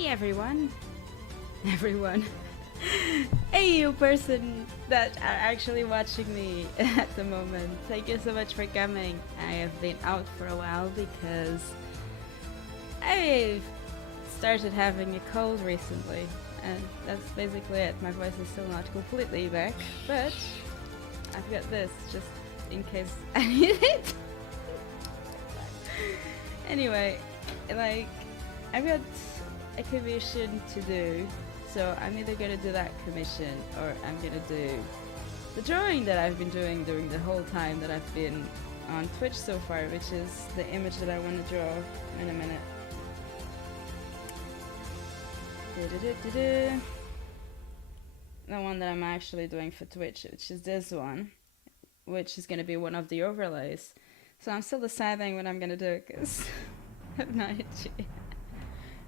Hey everyone! Everyone! Hey you person that are actually watching me at the moment. Thank you so much for coming. I have been out for a while because I started having a cold recently. And that's basically it. My voice is still not completely back, but I've got this just in case I need it. Anyway, like, I've got a commission to do, so I'm either gonna do that commission or I'm gonna do the drawing that I've been doing during the whole time that I've been on Twitch so far, which is the image that I want to draw in a minute. The one that I'm actually doing for Twitch, which is this one, which is gonna be one of the overlays. So I'm still deciding what I'm gonna do, because I have no idea.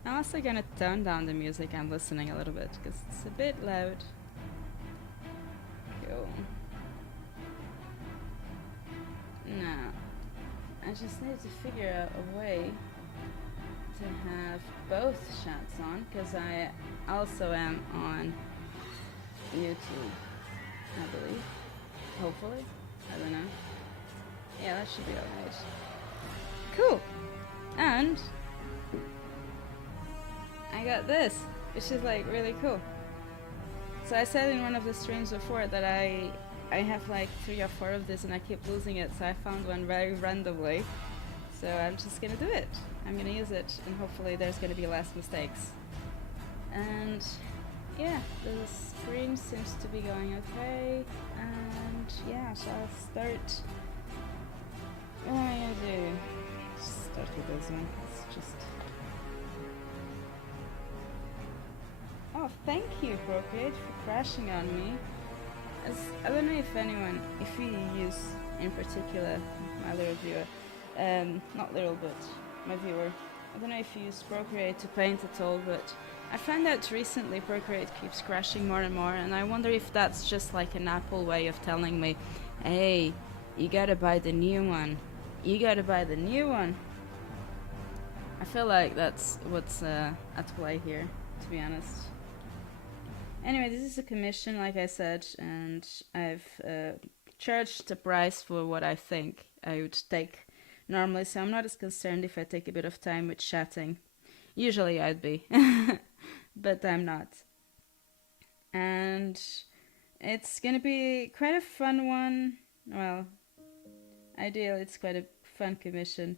I'm also gonna tone down the music I'm listening a little bit, because it's a bit loud. Cool. Now, I just need to figure out a way to have both shots on, because I also am on YouTube, I believe. Hopefully. I don't know. Yeah, that should be alright. Cool! And I got this, which is like really cool. So I said in one of the streams before that I have like 3 or 4 of this and I keep losing it, so I found one very randomly. So I'm just gonna do it. I'm gonna use it and hopefully there's gonna be less mistakes. And yeah, the stream seems to be going okay. And yeah, so I'll start. What am I gonna do? Start with this one. It's just. Oh, thank you, Procreate, for crashing on me. I don't know if anyone, if you use in particular my little viewer, not little, but my viewer. I don't know if you use Procreate to paint at all, but I found out recently Procreate keeps crashing more and more, and I wonder if that's just like an Apple way of telling me, hey, you gotta buy the new one. You gotta buy the new one. I feel like that's what's at play here, to be honest. Anyway, this is a commission, like I said, and I've charged a price for what I think I would take normally, so I'm not as concerned if I take a bit of time with chatting. Usually I'd be, but I'm not. And it's gonna be quite a fun one. Well, ideally it's quite a fun commission.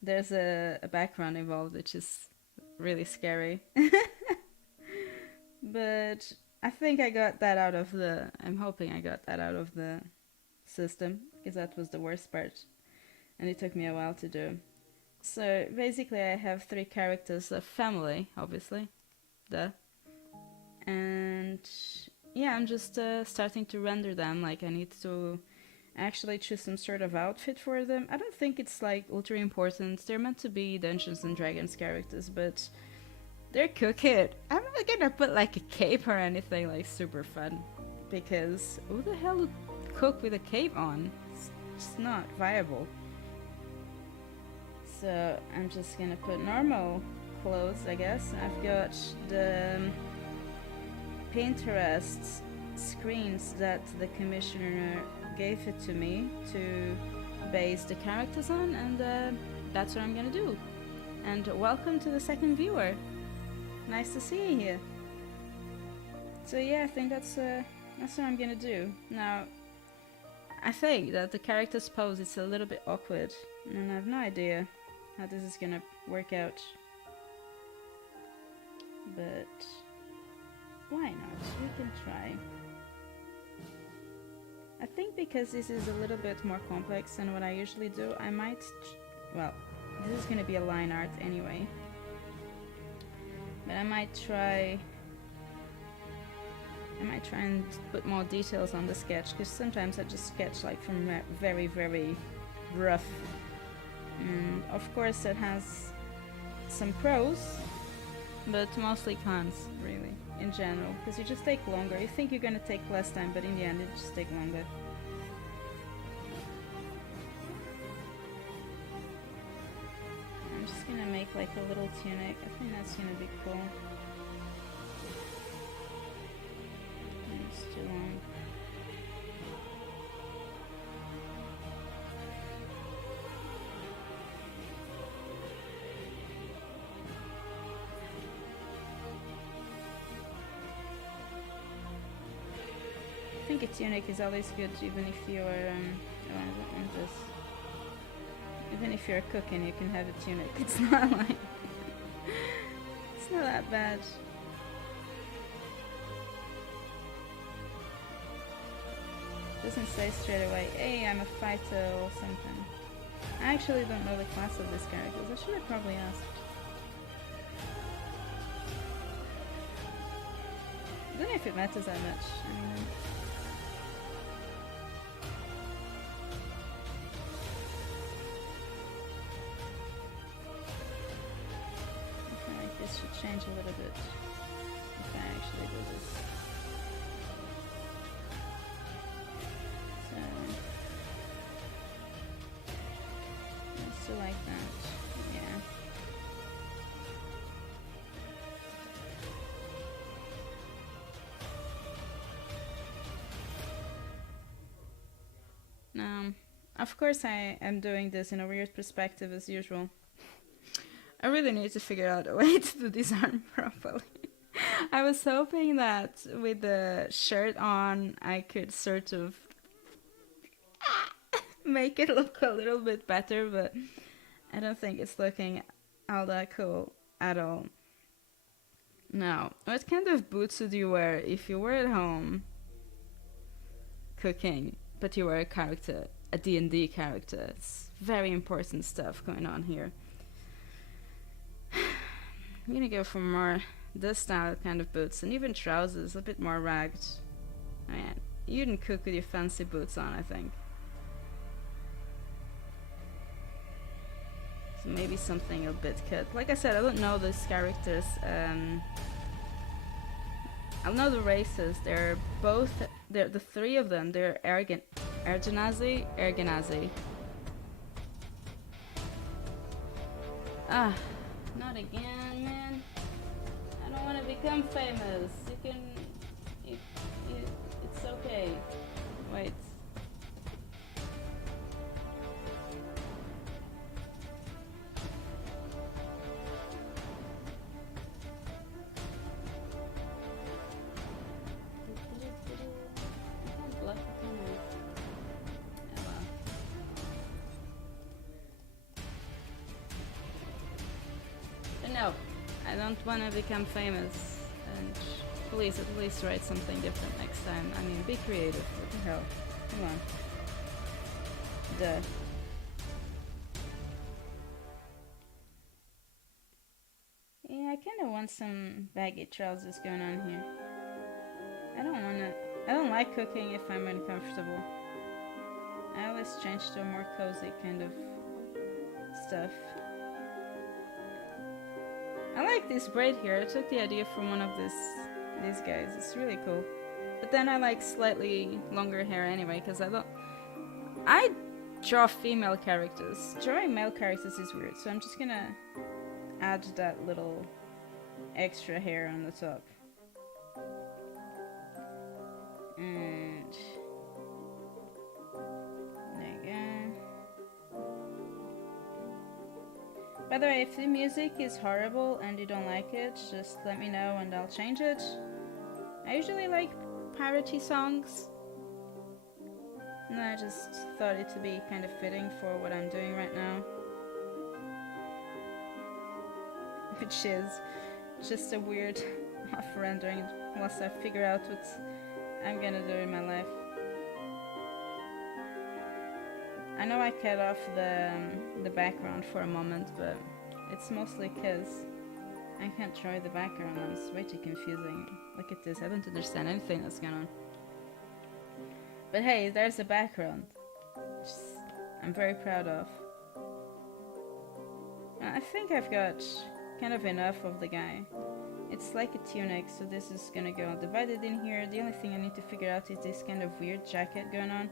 There's a background involved, which is really scary. But I think I got that out of the... I'm hoping I got that out of the system, because that was the worst part. And it took me a while to do. So basically I have 3 characters of family, obviously. Duh. And yeah, I'm just starting to render them. Like, I need to actually choose some sort of outfit for them. I don't think it's like ultra important. They're meant to be Dungeons and Dragons characters, but they're cooking. I'm not gonna put like a cape or anything like super fun, because who the hell would cook with a cape on? It's just not viable. So I'm just gonna put normal clothes, I guess. I've got the Pinterest screens that the commissioner gave it to me to base the characters on, and that's what I'm gonna do. And welcome to the second viewer. Nice to see you here. So yeah, I think that's what I'm gonna do. Now, I think that the character's pose is a little bit awkward, and I have no idea how this is gonna work out. But why not? We can try. I think because this is a little bit more complex than what I usually do, I might... well, this is gonna be a line art anyway. But I might try and put more details on the sketch, because sometimes I just sketch like from very, very rough. And of course it has some pros, but mostly cons, really, in general, because you just take longer. You think you're gonna take less time, but in the end it just takes longer. I'm just gonna make like a little tunic. I think that's gonna be cool. It's too long. I think a tunic is always good, even if you are, oh, I don't want this. Even if you're cooking, you can have a tunic. It's not like... it's not that bad. Doesn't say straight away, hey, I'm a fighter or something. I actually don't know the class of this character. I should have probably asked. I don't know if it matters that much. I mean, I feel like this should change a little bit if I actually do this. So, I still like that. Yeah. Of course I am doing this in a weird perspective as usual. I really need to figure out a way to do this arm properly. I was hoping that with the shirt on I could sort of make it look a little bit better, but I don't think it's looking all that cool at all. Now, what kind of boots do you wear if you were at home cooking, but you were a character, a D&D character? It's very important stuff going on here. I'm gonna go for more this style kind of boots, and even trousers, a bit more ragged. I mean, you can cook with your fancy boots on, I think. So maybe something a bit cut. Like I said, I don't know these characters. I know the races. They're both. They're the three of them. They're Ergenazi. Ah, not again, man. I don't want to become famous. You can. It's okay. Wait. No, I don't want to become famous, and please at least write something different next time. I mean, be creative, what the hell, come on. Duh. Yeah, I kinda want some baggy trousers going on here. I don't like cooking if I'm uncomfortable. I always change to a more cozy kind of stuff. I like this braid here. I took the idea from one of these guys. It's really cool. But then I like slightly longer hair anyway, because I draw female characters. Drawing male characters is weird, so I'm just gonna add that little extra hair on the top. And there you go. By the way, if the music is horrible and you don't like it, just let me know and I'll change it. I usually like piratey songs, and I just thought it to be kind of fitting for what I'm doing right now. Which is just a weird off-rendering once I figure out what I'm gonna do in my life. I know I cut off the background for a moment, but it's mostly because I can't draw the background and it's way too confusing. Look at this, I don't understand anything that's going on. But hey, there's a background, which I'm very proud of. I think I've got kind of enough of the guy. It's like a tunic, so this is gonna go divided in here. The only thing I need to figure out is this kind of weird jacket going on.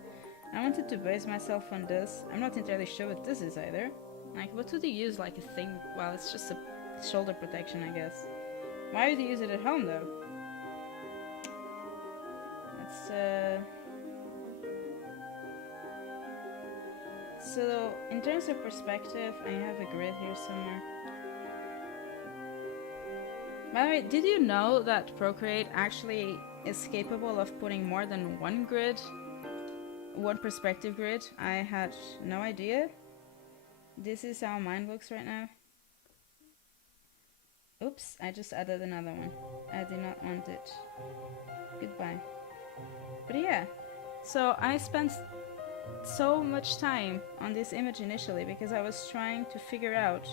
I wanted to base myself on this. I'm not entirely sure what this is either. Like, what do they use like a thing? Well, it's just a shoulder protection, I guess. Why would you use it at home, though? That's, So, in terms of perspective, I have a grid here somewhere. By the way, did you know that Procreate actually is capable of putting more than one grid? One perspective grid? I had no idea. This is how mine looks right now. Oops, I just added another one. I did not want it. Goodbye. But yeah, so I spent so much time on this image initially because I was trying to figure out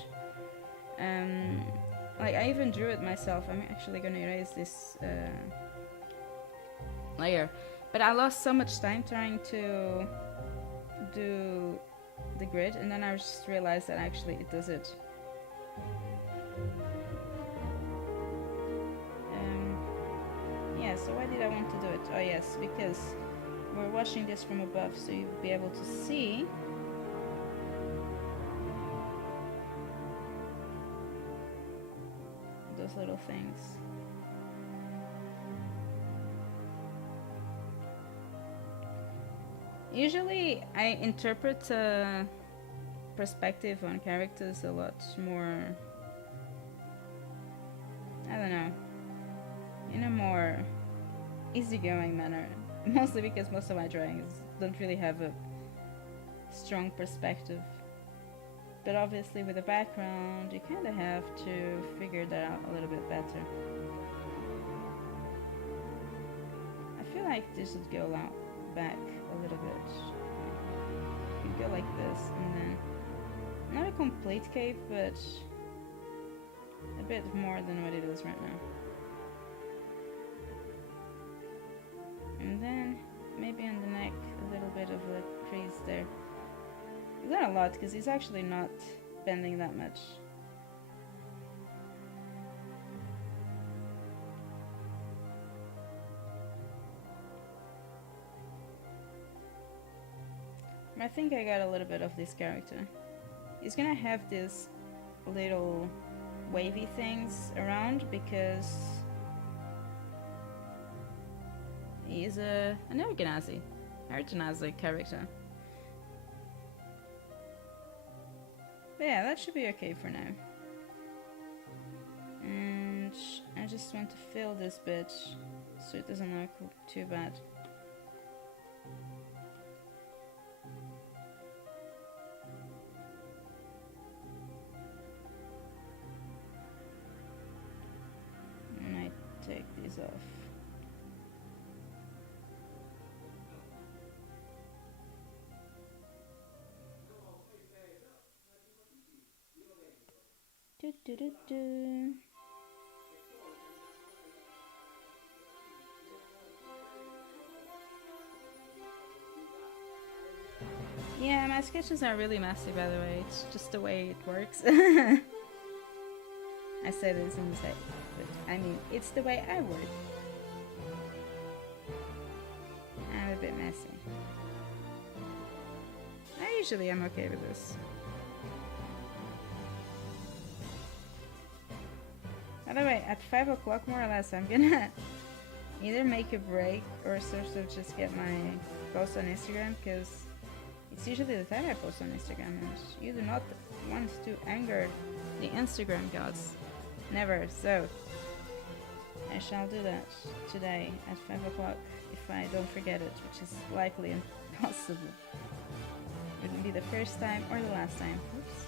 like I even drew it myself. I'm actually gonna erase this layer, but I lost so much time trying to do the grid, and then I just realized that actually it does it. Yeah, so why did I want to do it? Oh yes, because we're watching this from above, so you'll be able to see those little things. Usually I interpret perspective on characters a lot more, I don't know, in a more easygoing manner. Mostly because most of my drawings don't really have a strong perspective. But obviously with the background, you kind of have to figure that out a little bit better. I feel like this would go out back a little bit. You could go like this, and then not a complete cape, but a bit more than what it is right now. And then maybe on the neck a little bit of a crease there. Not a lot, because he's actually not bending that much. I think I got a little bit of this character. He's gonna have these little wavy things around because he is an Ergenazi character. But yeah, that should be okay for now. And I just want to fill this bit so it doesn't look too bad. I might take these off. Do, do, do, do. Yeah, my sketches are really messy, by the way. It's just the way it works. I say this in the site, but I mean, it's the way I work. I'm a bit messy. I usually am okay with this. By the way, at 5 o'clock more or less, I'm gonna either make a break or sort of just get my post on Instagram, because it's usually the time I post on Instagram, and you do not want to anger the Instagram gods. Never. So I shall do that today at 5 o'clock if I don't forget it, which is likely impossible. It will be the first time or the last time. Oops.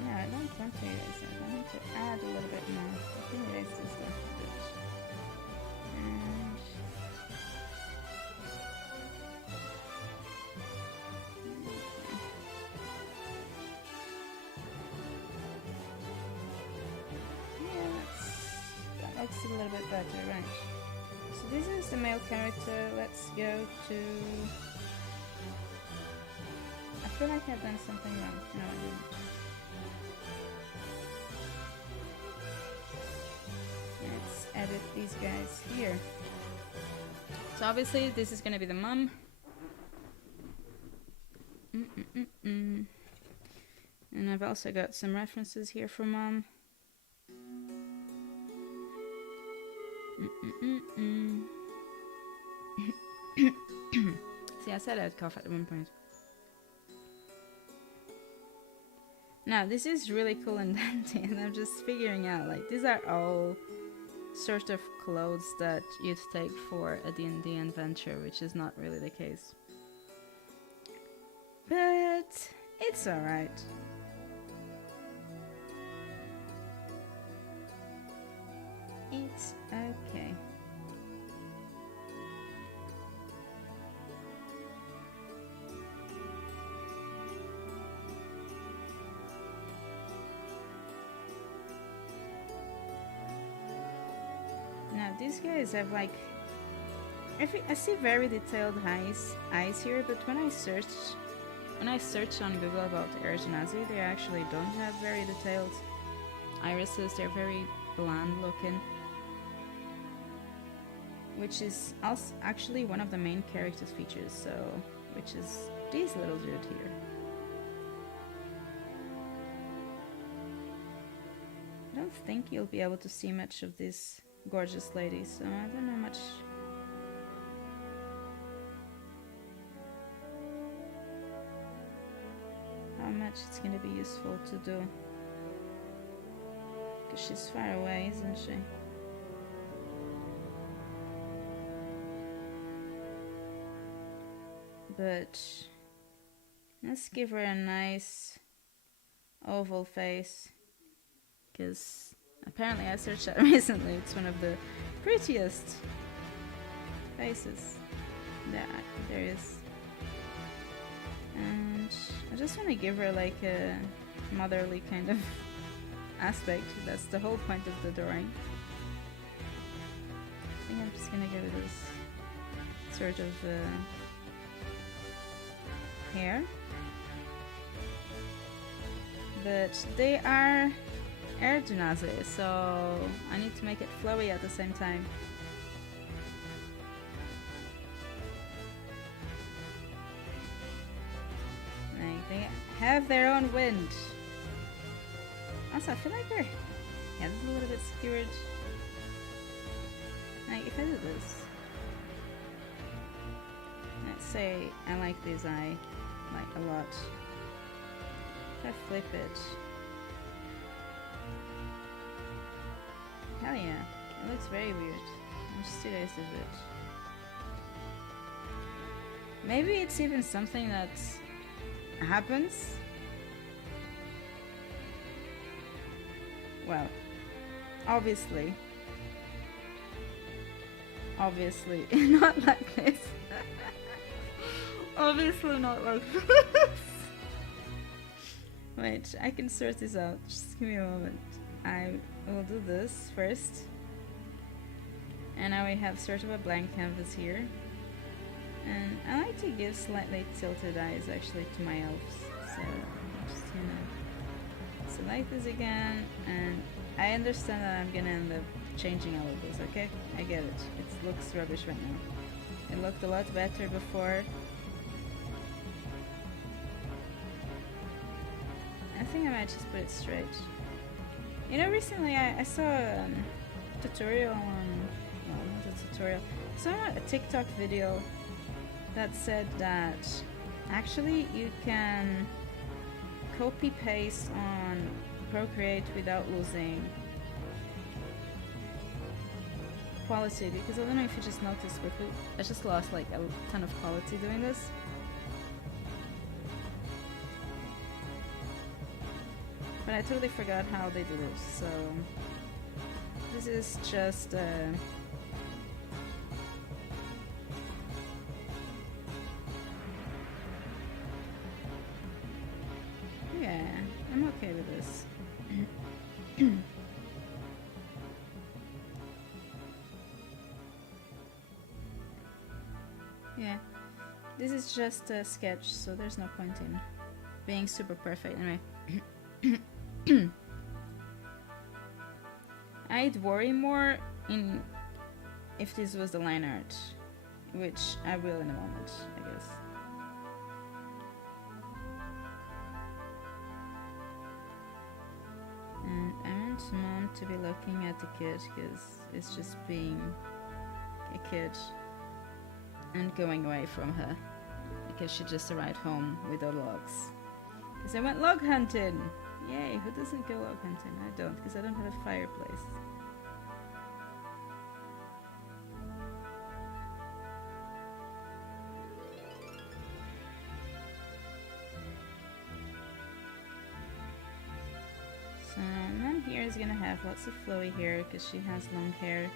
No, I don't want to erase it. I want to add a little bit more. I can erase this last bit. And yeah, that looks a little bit better, right? So this is the male character. Let's go to... I feel like I've done something wrong. No, I didn't. Let's edit these guys here. So obviously this is gonna be the mom. And I've also got some references here for mom. See, I said I'd cough at one point. Now, this is really cool and dandy, and I'm just figuring out, like, these are all sort of clothes that you'd take for a D&D adventure, which is not really the case. But it's alright. It's okay. Now these guys have like, I see very detailed eyes here, but when I search on Google about Air Genasi, they actually don't have very detailed irises. They're very bland looking, which is also actually one of the main character's features. So, which is this little dude here. I don't think you'll be able to see much of this gorgeous lady, so I don't know much. How much it's gonna be useful to do, because she's far away, isn't she? But let's give her a nice oval face, because apparently I searched that recently. It's one of the prettiest faces. There is. And I just want to give her like a motherly kind of aspect. That's the whole point of the drawing. I think I'm just gonna give it this sort of hair. But they are Air Genasi, so I need to make it flowy at the same time. Like, they have their own wind. Also, I feel like their head is a little bit skewered. Like, if I do this, let's say I like this eye like a lot. If I flip it, hell yeah, it looks very weird. I'm just curious of it. Maybe it's even something that happens. Well, obviously not like this. Obviously not like this. Wait, I can sort this out. Just give me a moment. I will do this first. And now we have sort of a blank canvas here. And I like to give slightly tilted eyes actually to my elves. So I'm just gonna select this again, and I understand that I'm gonna end up changing all of this, okay? I get it. It looks rubbish right now. It looked a lot better before. I think I might just put it straight. You know, recently I saw a tutorial on, well, not a tutorial, I saw a TikTok video that said that actually you can copy paste on Procreate without losing quality, because I don't know if you just noticed quickly, I just lost like a ton of quality doing this. But I totally forgot how they do this, so this is just yeah, I'm okay with this. Yeah, this is just a sketch, so there's no point in being super perfect anyway. I'd worry more in if this was the line art. which I will in a moment, I guess. And I want Mom to be looking at the kid because it's just being a kid and going away from her because she just arrived home with the logs. Because I went log hunting! Yay, who doesn't go log hunting? I don't, because I don't have a fireplace. So Mom here is gonna have lots of flowy hair because she has long hair.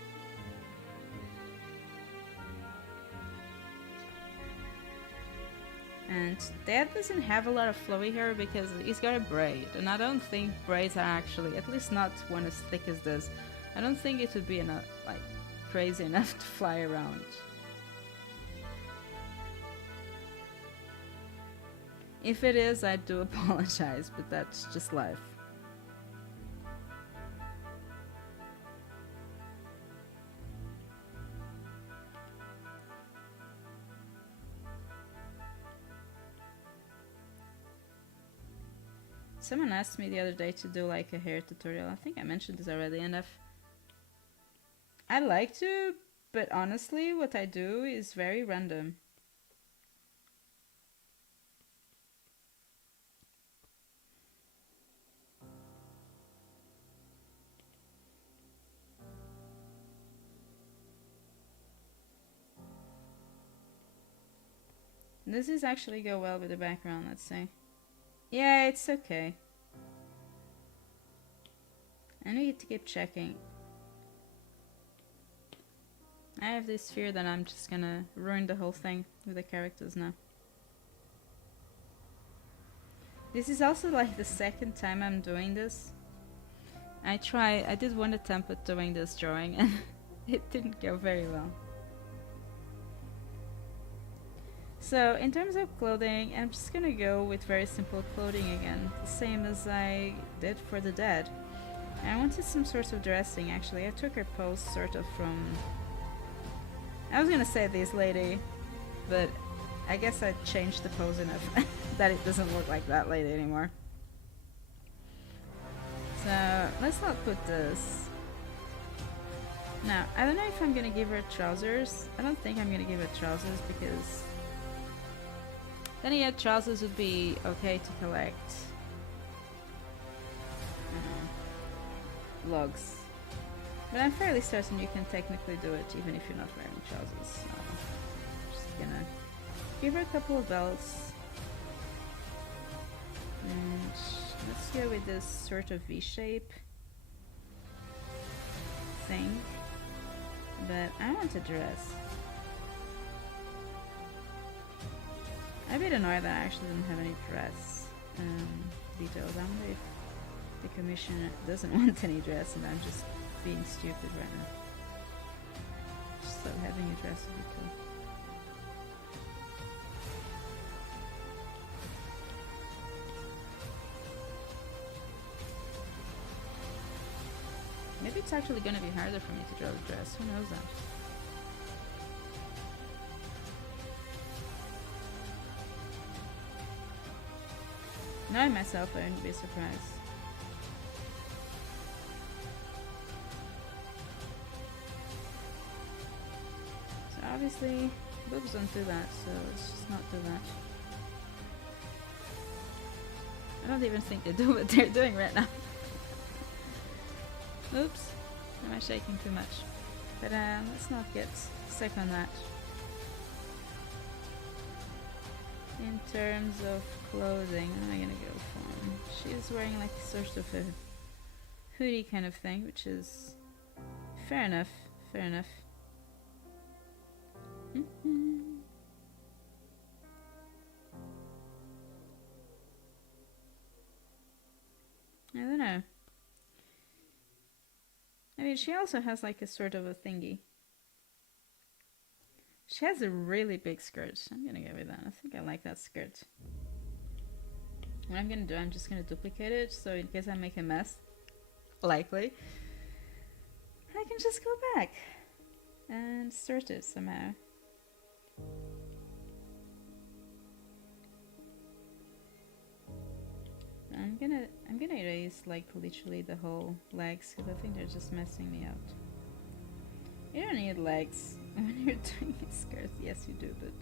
And Dad doesn't have a lot of flowy hair because he's got a braid, and I don't think braids are actually, at least not one as thick as this. I don't think it would be enough, like, crazy enough to fly around. If it is, I do apologize, but that's just life. Someone asked me the other day to do like a hair tutorial. I think I mentioned this already, and I'd like to, but honestly what I do is very random. This is actually go well with the background, let's say. Yeah, it's okay. I need to keep checking. I have this fear that I'm just gonna ruin the whole thing with the characters now. This is also like the second time I'm doing this. I did one attempt at doing this drawing and it didn't go very well. So in terms of clothing, I'm just gonna go with very simple clothing again, the same as I did for the dead. I wanted some sort of dressing actually. I took her pose sort of from... I was gonna say this lady, but I guess I changed the pose enough that it doesn't look like that lady anymore. So let's not put this. Now, I don't know if I'm gonna give her trousers. I don't think I'm gonna give her trousers because then yeah, trousers would be okay to collect logs. But I'm fairly certain you can technically do it even if you're not wearing trousers. So I'm just gonna give her a couple of belts. And let's go with this sort of V-shape thing. But I want a dress. I'm a bit annoyed that I actually don't have any dress details. I wonder if the commissioner doesn't want any dress and I'm just being stupid right now. Just so having a dress would be cool. Maybe it's actually gonna be harder for me to draw the dress. Who knows that? Knowing myself, I wouldn't be surprised. So obviously, boobs don't do that, so let's just not do that. I don't even think they do what they're doing right now. Oops, am I shaking too much? But let's not get stuck on that. In terms of clothing, what am I gonna go for? She's wearing like sort of a hoodie kind of thing, which is fair enough, fair enough. I don't know. I mean, she also has like a sort of a thingy. She has a really big skirt. I'm gonna go with that. I think I like that skirt. What I'm gonna do, I'm just gonna duplicate it, so in case I make a mess, likely, I can just go back and sort it somehow. I'm gonna erase like literally the whole legs because I think they're just messing me out. You don't need legs when you're doing a skirt. Yes, you do, but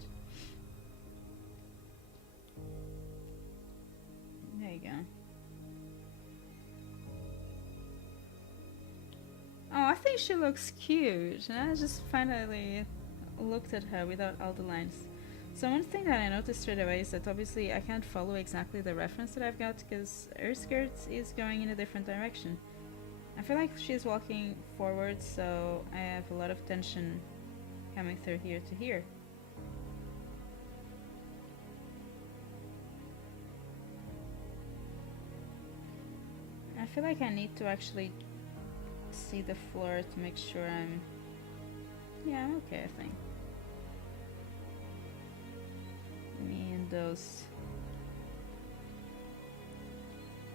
there you go. Oh, I think she looks cute, and I just finally looked at her without all the lines. So one thing that I noticed straight away is that obviously I can't follow exactly the reference that I've got because her skirt is going in a different direction. I feel like she's walking forward, so I have a lot of tension coming through here to here. I feel like I need to actually see the floor to make sure I'm... Yeah, I'm okay, I think. Me and those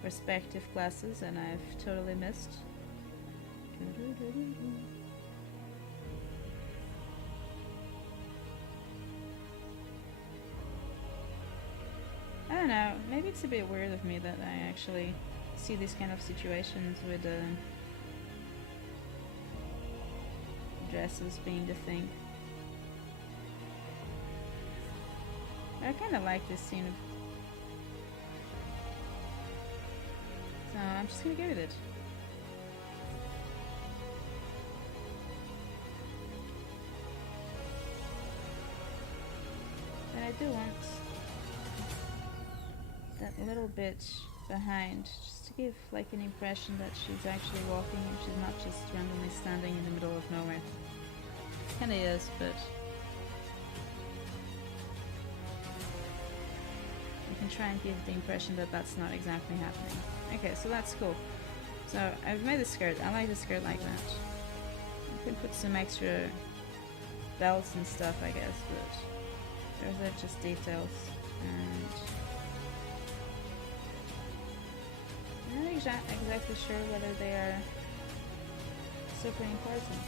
perspective classes, and I've totally missed. I don't know, maybe it's a bit weird of me that I actually see these kind of situations with dresses being the thing. But I kind of like this scene. So I'm just gonna go with it. But I do want that little bit behind, just to give like an impression that she's actually walking and she's not just randomly standing in the middle of nowhere. Kinda is, but you can try and give the impression that that's not exactly happening. Okay, so that's cool. So I've made the skirt. I like the skirt like that. You can put some extra belts and stuff, I guess, but those are just details. And I'm not exactly sure whether they are super important.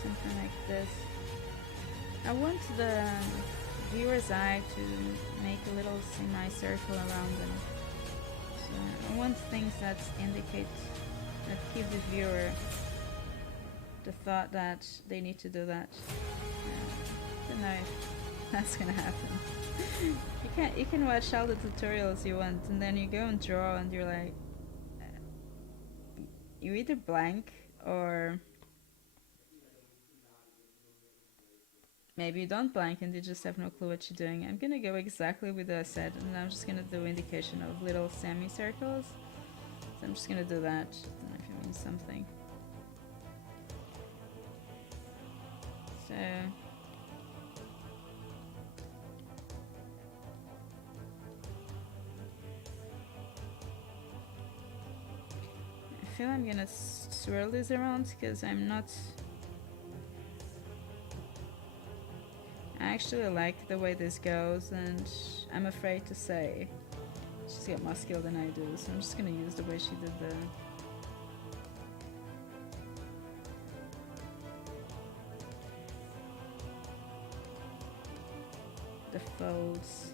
Something like this. I want the viewer's eye to make a little semicircle around them. So I want things that indicate, that give the viewer the thought that they need to do that. I don't know if that's gonna happen. You can watch all the tutorials you want, and then you go and draw, and you're like, you either blank or maybe you don't blank and you just have no clue what you're doing. I'm gonna go exactly with what I said, and I'm just gonna do indication of little semicircles. So I'm just gonna do that. I don't know if it means something. So I feel I'm gonna swirl this around because I'm not... I actually like the way this goes, and I'm afraid to say she's got more skill than I do, so I'm just gonna use the way she did the folds.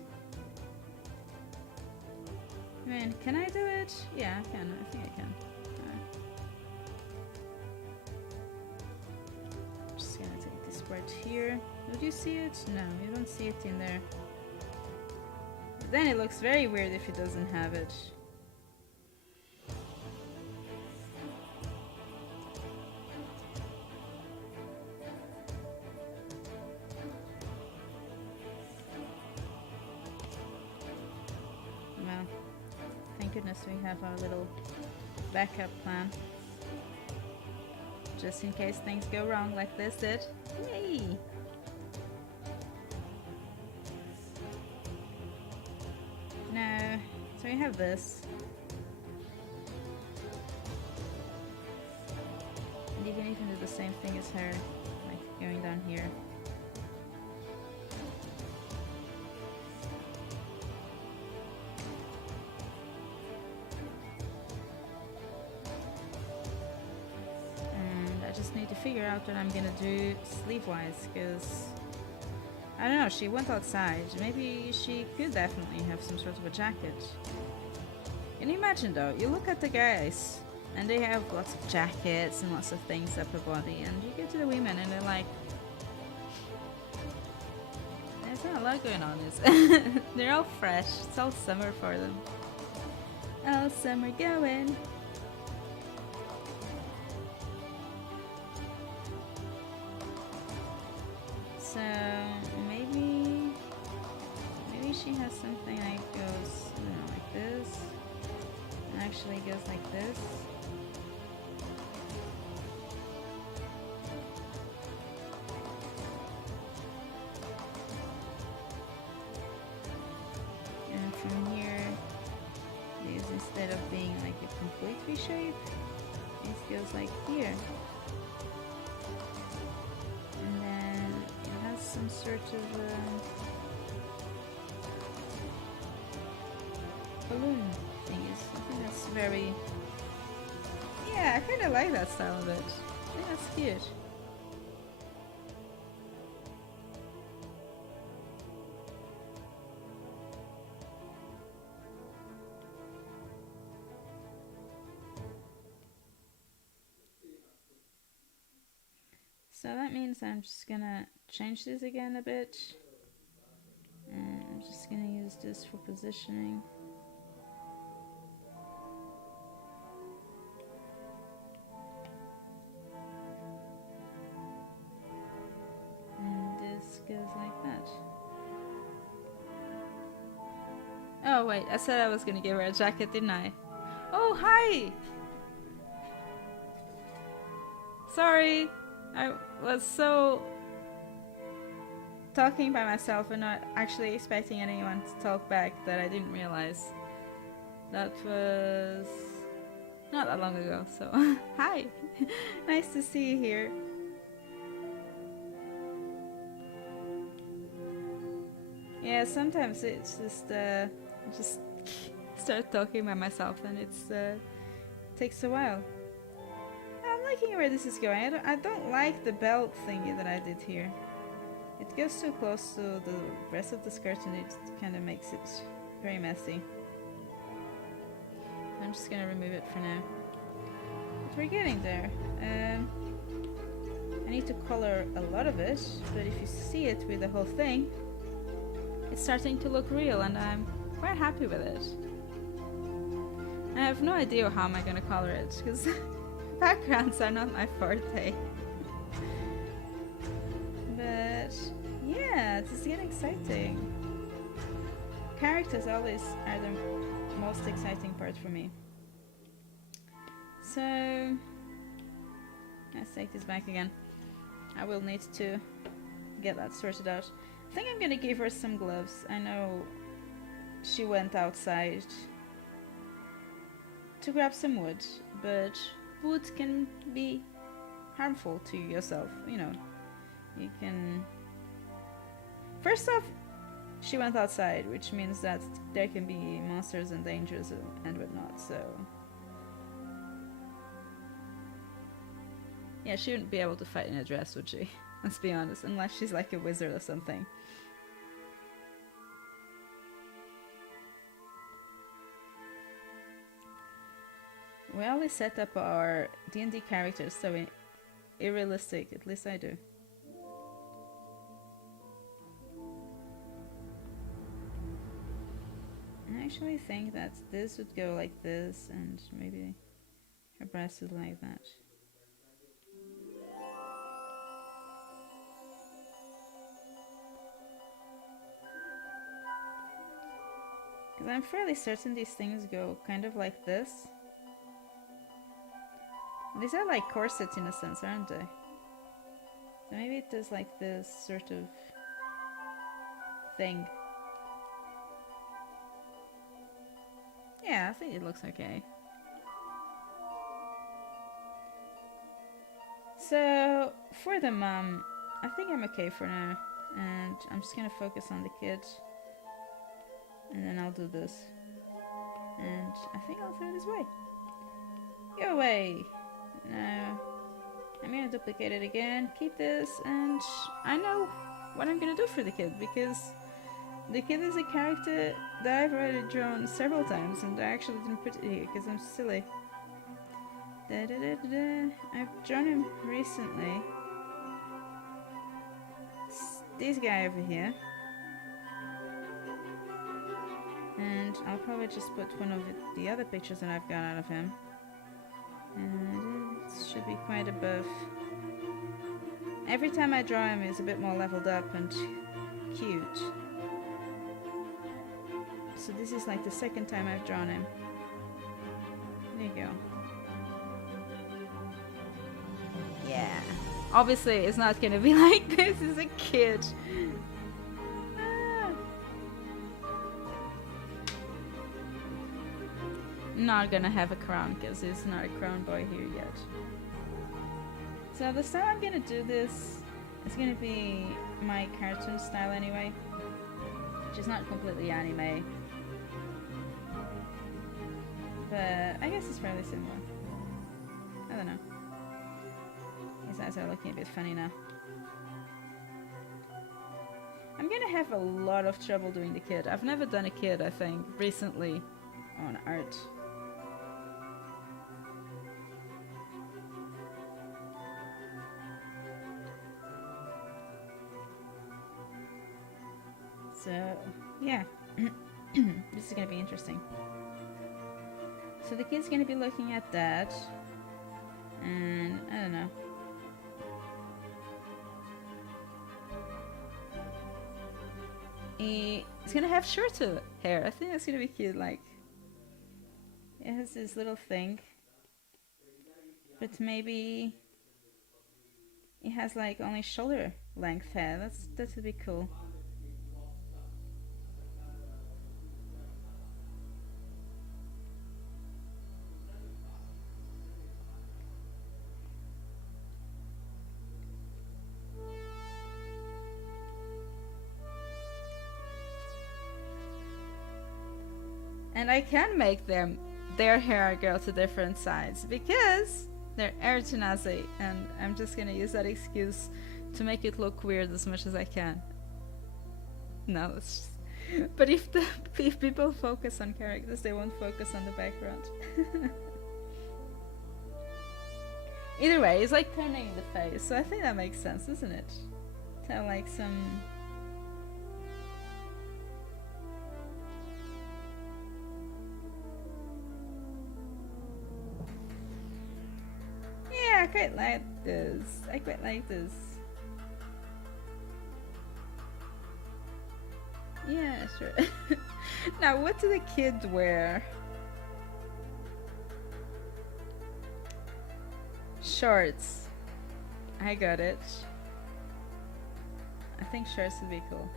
I mean, can I do it? Yeah, I can. I think I can. Just gonna take this part here. Would you see it? No, you don't see it in there. But then it looks very weird if it doesn't have it. Well, thank goodness we have our little backup plan. Just in case things go wrong like this did. Yay! No, so we have this. And can even do the same thing as her, like going down here. And I just need to figure out what I'm gonna do sleeve-wise, because I don't know, she went outside. Maybe she could definitely have some sort of a jacket. Can you imagine though, you look at the guys and they have lots of jackets and lots of things up her body, and you get to the women and they're like, there's not a lot going on, is it? They're all fresh, it's all summer for them. All summer going. So maybe she has something that goes, I don't know, like this. And actually goes like this. And from here, these, instead of being like a complete V shape, this goes like here. And then it has some sort of balloon thingies. I think that's very... Yeah, I kind of like that style of it. I think that's cute. So that means I'm just gonna change this again a bit. And I'm just gonna use this for positioning. Goes like that. Oh wait, I said I was gonna give her a jacket, didn't I? Oh, hi! Sorry, I was so talking by myself and not actually expecting anyone to talk back that I didn't realize. That was not that long ago, so hi! Nice to see you here. Yeah, sometimes it's just start talking by myself, and it's takes a while. I'm liking where this is going. I don't like the belt thingy that I did here. It goes too close to the rest of the skirt, and it kind of makes it very messy. I'm just gonna remove it for now. But we're getting there. I need to color a lot of it, but if you see it with the whole thing, it's starting to look real, and I'm quite happy with it. I have no idea how am I gonna color it, because backgrounds are not my forte. But yeah, this is getting exciting. Characters always are the most exciting part for me. So let's take this back again. I will need to get that sorted out. I think I'm gonna give her some gloves. I know she went outside to grab some wood, but wood can be harmful to yourself, you know. You can... First off, she went outside, which means that there can be monsters and dangers and whatnot, so... Yeah, she wouldn't be able to fight in a dress, would she? Let's be honest, unless she's like a wizard or something. We always set up our D&D characters so unrealistic, at least I do. I actually think that this would go like this, and maybe her breast is like that. Because I'm fairly certain these things go kind of like this. These are like corsets in a sense, aren't they? So maybe it does like this sort of thing. Yeah, I think it looks okay. So for the mom, I think I'm okay for now, and I'm just gonna focus on the kid, and then I'll do this, and I think I'll throw this away. Go away. Now I'm gonna duplicate it again, keep this, and I know what I'm gonna do for the kid, because the kid is a character that I've already drawn several times, and I actually didn't put it here because I'm silly. I've drawn him recently. It's this guy over here. And I'll probably just put one of the other pictures that I've got out of him. And it should be quite above. Every time I draw him, he's a bit more leveled up and cute. So this is like the second time I've drawn him. There you go. Yeah. Obviously, it's not gonna be like this as a kid. Not gonna have a crown because there's not a crown boy here yet. So the style I'm gonna do this is gonna be my cartoon style anyway, which is not completely anime, but I guess it's fairly similar. I don't know. His eyes are looking a bit funny now. I'm gonna have a lot of trouble doing the kid. I've never done a kid, I think, recently on art. So, yeah. This is gonna be interesting. So the kid's gonna be looking at that, and I don't know. He's gonna have short hair. I think that's gonna be cute. Like, it has this little thing, but maybe it has like only shoulder length hair. That would be cool. And I can make their hair go to different sides because they're Airtunazi, and I'm just gonna use that excuse to make it look weird as much as I can. No, it's just, but if people focus on characters, they won't focus on the background. Either way, it's like turning the face, so I think that makes sense, doesn't it? To have like some. I quite like this. I quite like this. Yeah, sure. Now, what do the kids wear? Shorts. I got it. I think shorts would be cool.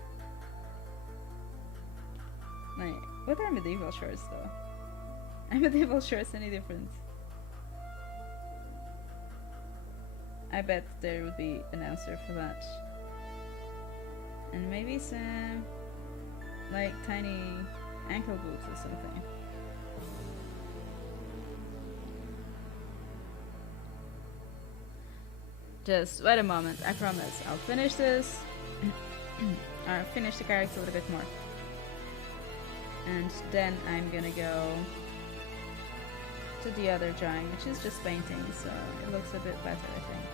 Like, what are medieval shorts though? Are medieval shorts any different? I bet there would be an answer for that. And maybe some like tiny ankle boots or something. Just wait a moment, I promise. I'll finish this. Or finish the character a little bit more. And then I'm gonna go to the other drawing, which is just painting, so it looks a bit better, I think.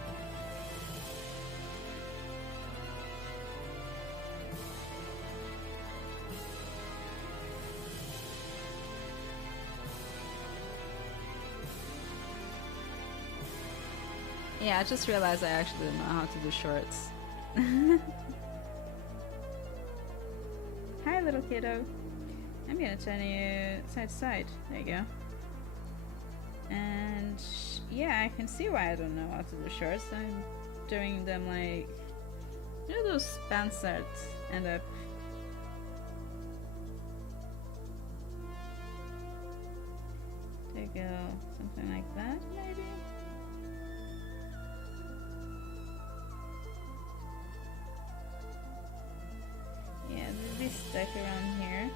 Yeah, I just realized I actually don't know how to do shorts. Hi, little kiddo. I'm gonna turn you side to side. There you go. And yeah, I can see why I don't know how to do shorts. I'm doing them like, you know, those pants that end up. There you go. Something like that, maybe. stuck around here.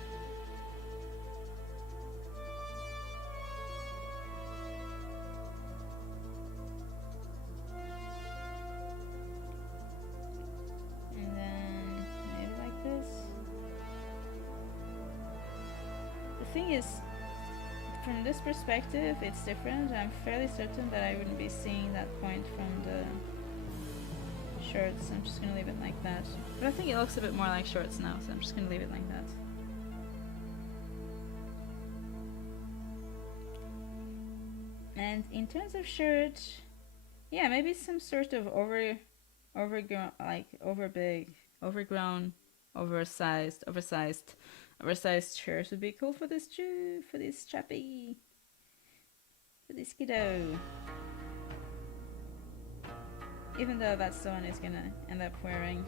And then maybe like this. The thing is, from this perspective, it's different. I'm fairly certain that I wouldn't be seeing that point from the shorts. I'm just gonna leave it like that. But I think it looks a bit more like shorts now, so I'm just gonna leave it like that. And in terms of shirt, yeah, maybe some sort of overgrown, oversized shirt would be cool for this chappy, for this kiddo. Even though that's the one he's gonna end up wearing.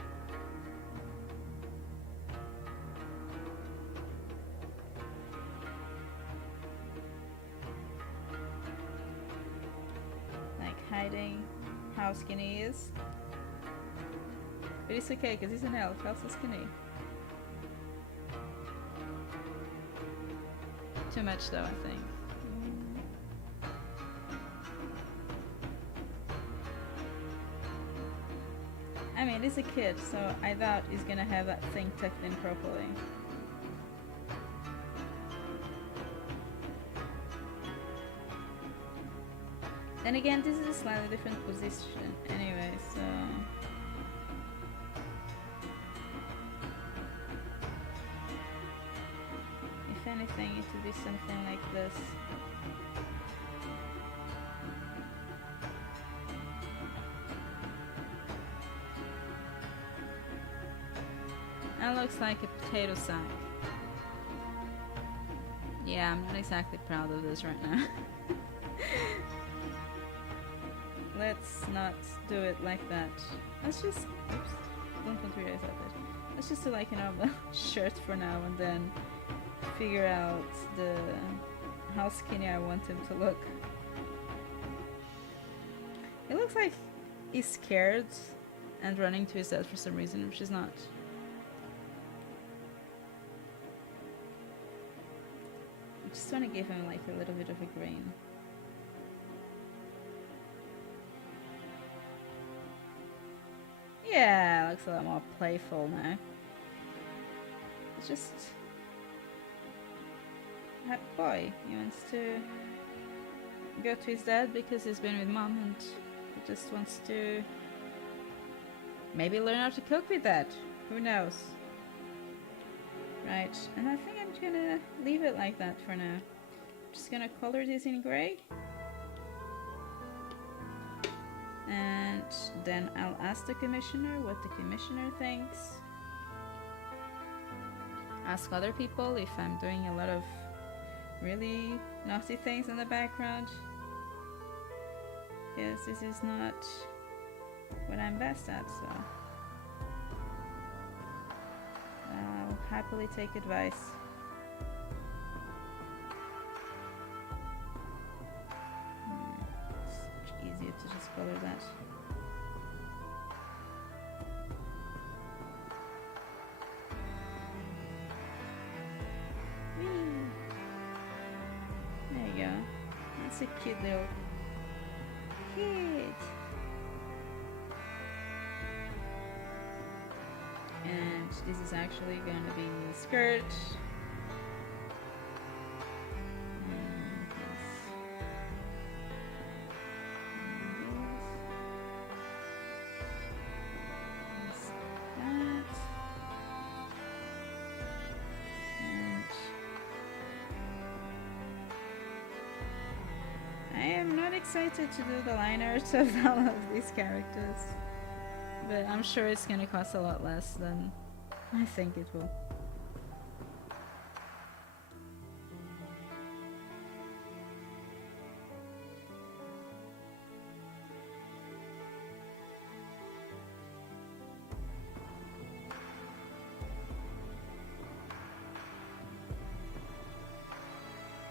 Like hiding how skinny he is. But it's okay because he's an elf. Elves are skinny. Too much though, I think. I mean, he's a kid, so I doubt he's gonna have that thing tucked in properly. Then again, this is a slightly different position anyway, so... If anything, it would be something like this. That looks like a potato sack. Yeah, I'm not exactly proud of this right now. Let's not do it like that. Let's just... Oops. Don't want to realize that. Let's just do like a normal shirt for now and then figure out how skinny I want him to look. It looks like he's scared and running to his death for some reason, which is not. I just want to give him like a little bit of a grain. Yeah, looks a lot more playful now. It's just a happy boy. He wants to go to his dad because he's been with mom and he just wants to maybe learn how to cook with that. Who knows? Right, and I think I'm gonna leave it like that for now. Just gonna color this in gray. And then I'll ask the commissioner what the commissioner thinks. Ask other people if I'm doing a lot of really naughty things in the background. Because this is not what I'm best at, so I'll happily take advice. It's much easier to just color that. Whee! There you go. That's a cute little kid. And this is actually going to be the skirt. I am not excited to do the line art of all of these characters, but I'm sure it's gonna cost a lot less than I think it will.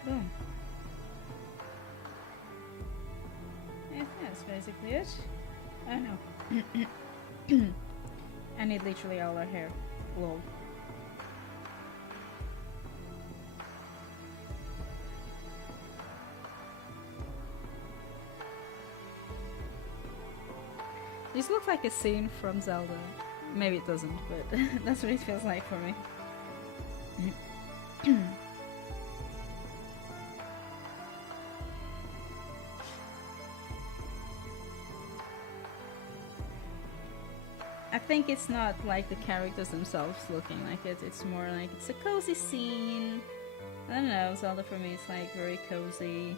Boom. I think that's basically it. I know. I need literally all our hair. Lol. This looks like a scene from Zelda. Maybe it doesn't, but that's what it feels like for me. I think it's not like the characters themselves looking like it, it's more like it's a cozy scene. I don't know, Zelda for me is like very cozy.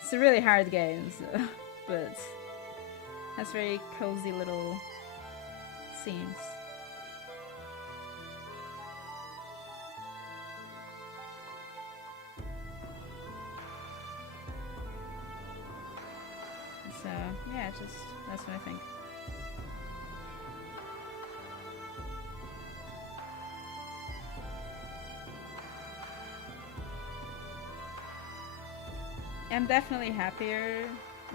It's a really hard game, so, but has very cozy little scenes. So yeah, just that's what I think. I'm definitely happier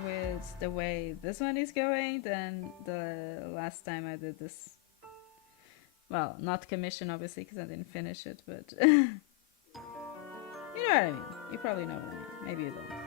with the way this one is going than the last time I did this. Well, not commission obviously because I didn't finish it, but you know what I mean. You probably know what I mean. Maybe you don't.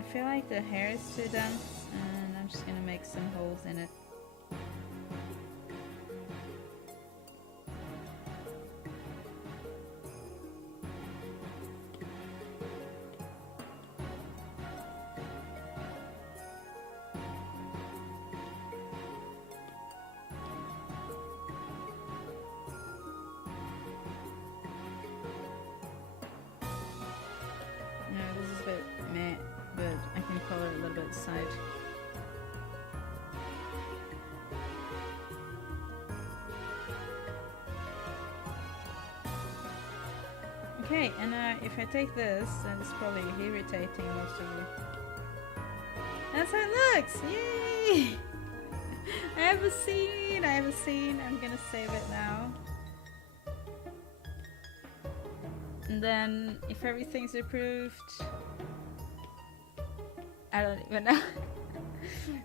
I feel like the hair is too dense, and I'm just gonna make some holes in it. No, this is a bit meh, but I can color a little bit side. Okay, and if I take this, then it's probably irritating most of you. That's how it looks! Yay! I have a scene, I'm gonna save it now. And then, if everything's approved, I don't even know.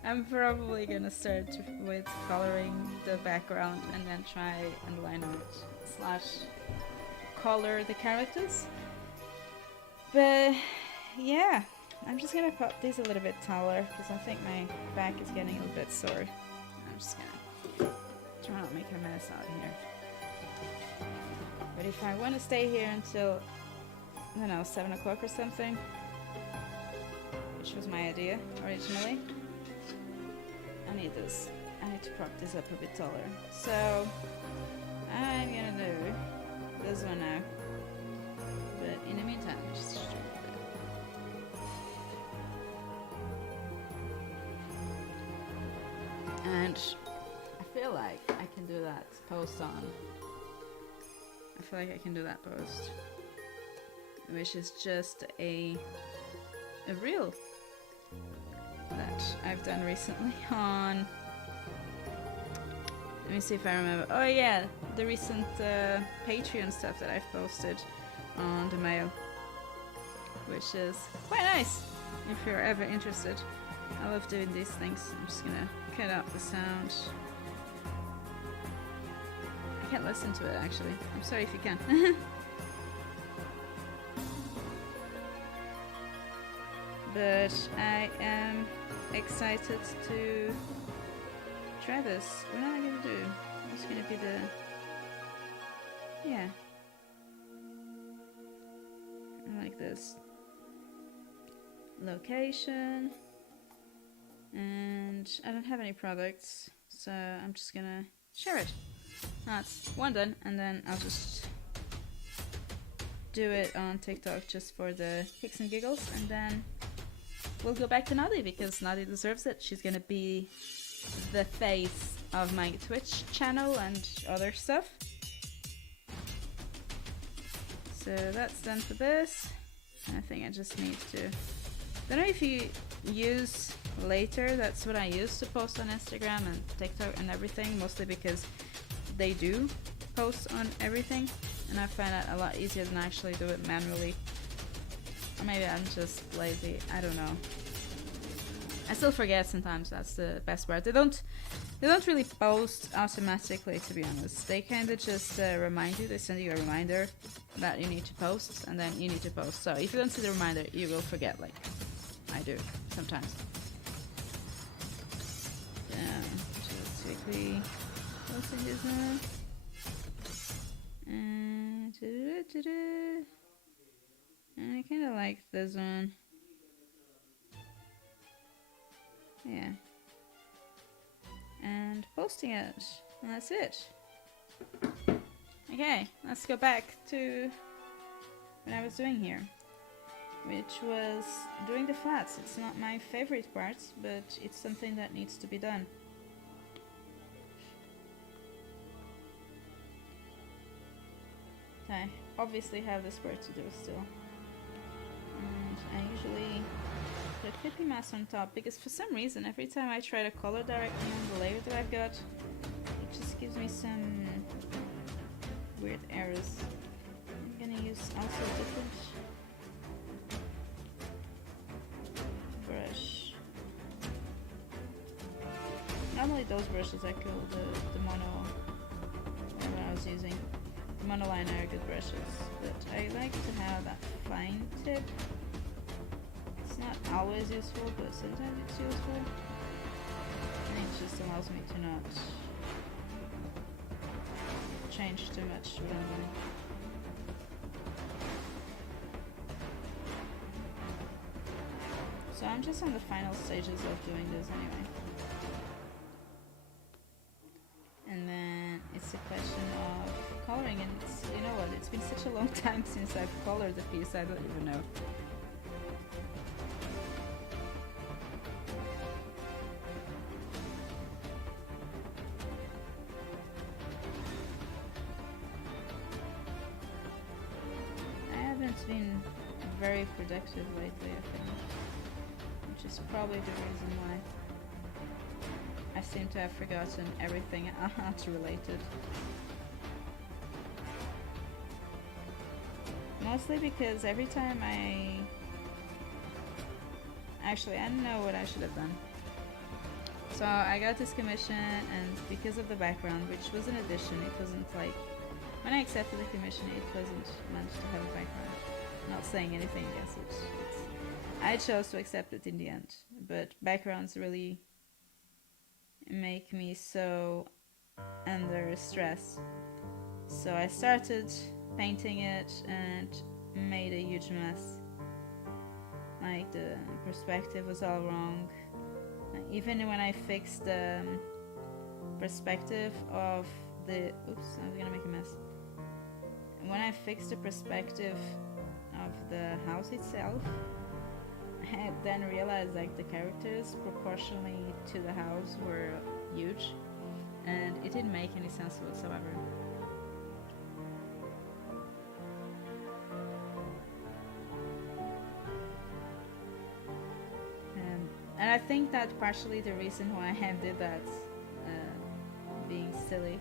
I'm probably gonna start with coloring the background and then try and line art / color the characters. But yeah, I'm just gonna put these a little bit taller because I think my back is getting a little bit sore. I'm just gonna try not to make a mess out here. But if I want to stay here until, I don't know, 7 o'clock or something, which was my idea originally, I need this. I need to prop this up a bit taller. So I'm gonna do this one now. But in the meantime, just and I feel like I can do that post on. I feel like I can do that post, which is just a reel that I've done recently on. Let me see if I remember. Oh yeah, the recent Patreon stuff that I've posted on the mail, which is quite nice if you're ever interested. I love doing these things. I'm just gonna cut out the sound. I can't listen to it actually. I'm sorry if you can. But I am excited to try this. What am I gonna do? What's gonna be the... Yeah. I like this. Location. And I don't have any products, so I'm just gonna share it. That's one done, and then I'll just do it on TikTok just for the kicks and giggles, and then we'll go back to Nadi because Nadi deserves it. She's gonna be the face of my Twitch channel and other stuff. So that's done for this. I think I just need to... Don't know if you use Later. That's what I use to post on Instagram and TikTok and everything, mostly because they do post on everything, and I find that a lot easier than actually do it manually. Or maybe I'm just lazy, I don't know. I still forget sometimes, that's the best part. They don't really post automatically, to be honest. They kind of just remind you, they send you a reminder that you need to post, and then you need to post. So if you don't see the reminder, you will forget, like I do sometimes. Just quickly posting this one. And I kind of like this one. Yeah. And posting it. And that's it. Okay, let's go back to what I was doing here, which was doing the flats. It's not my favorite part, but it's something that needs to be done. I obviously have this part to do still. And I usually put Clippy Mask on top because for some reason every time I try to color directly on the layer that I've got, it just gives me some weird errors. I'm gonna use also a different brush. Normally those brushes are cool, the mono, whatever I was using. The monoline are good brushes, but I like to have that fine tip. It's not always useful, but sometimes it's useful. And it just allows me to not change too much what I'm doing. So I'm just on the final stages of doing this anyway. And then it's a question of coloring, and it's, you know what, it's been such a long time since I've colored the piece, I don't even know. I haven't been very productive lately, I think, which is probably the reason why. I seem to have forgotten everything art related. Mostly because every time Actually, I don't know what I should have done. So I got this commission, and because of the background, which was an addition, it wasn't like... When I accepted the commission, it wasn't meant to have a background. I'm not saying anything, I guess it's... I chose to accept it in the end, but backgrounds really make me so under stress. So I started painting it and made a huge mess. Like the perspective was all wrong. Even when I fixed the perspective of the... Oops, I was gonna make a mess. When I fixed the perspective of the house itself, I then realized like the characters proportionally to the house were huge, and it didn't make any sense whatsoever. And I think that partially the reason why I did that, being silly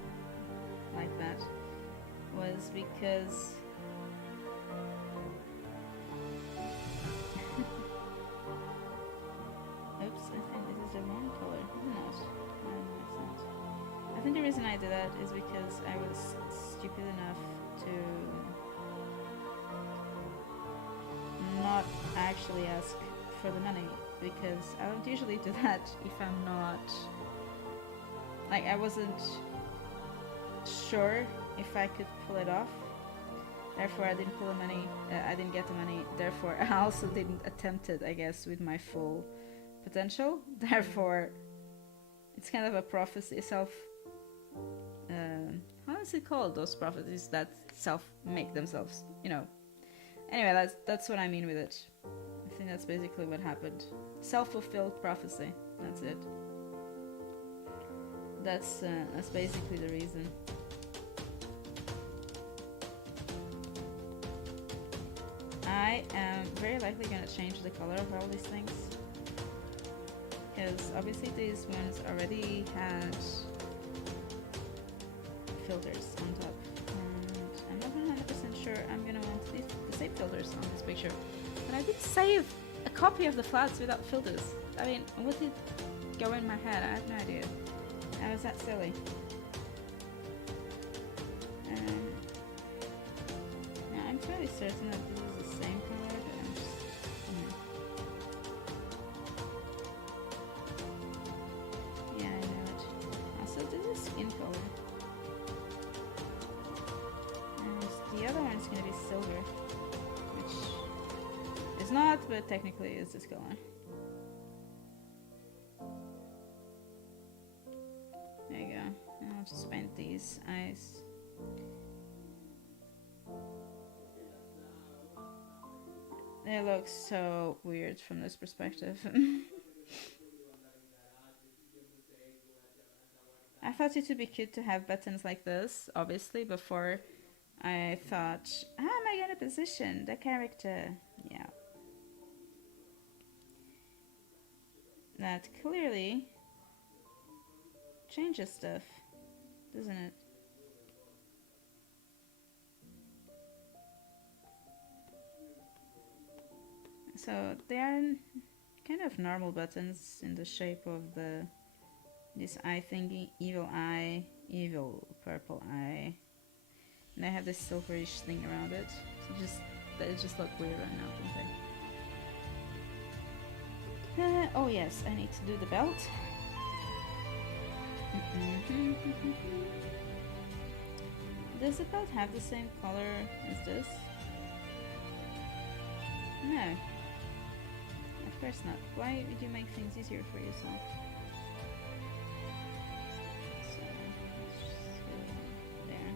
like that, was because oops, I think this is the wrong color, isn't it? No, it's not. I think the reason I did that is because I was stupid enough to not actually ask for the money, because I don't usually do that if I'm not... Like, I wasn't sure if I could pull it off. Therefore, I didn't pull the money. I didn't get the money. Therefore, I also didn't attempt it, I guess, with my full potential. Therefore, it's kind of a prophecy, how is it called? Those prophecies that self-make themselves, you know. Anyway, that's what I mean with it. I think that's basically what happened. Self-fulfilled prophecy. That's it. That's basically the reason. I am very likely going to change the color of all these things, because obviously these ones already had filters on top. And I'm not 100% sure I'm gonna want the same filters on this picture. But I did save a copy of the flats without filters. I mean, what did go in my head? I have no idea. How is that silly? Now I'm fairly certain that this is the same color, but I'm just... Yeah, I know it. Also, this is skin color. And the other one's gonna be silver, which is not, but technically is this color. There you go. And I'll just paint these eyes. They look so weird from this perspective. I thought it would be cute to have buttons like this, obviously, before I thought, how am I gonna position the character? Yeah. That clearly changes stuff, doesn't it? So they are kind of normal buttons in the shape of this eye thingy, evil eye, evil purple eye, and they have this silverish thing around it. So they just look weird right now, don't they? Oh yes, I need to do the belt. Does the belt have the same color as this? No. Of course not. Why would you make things easier for yourself? So, there.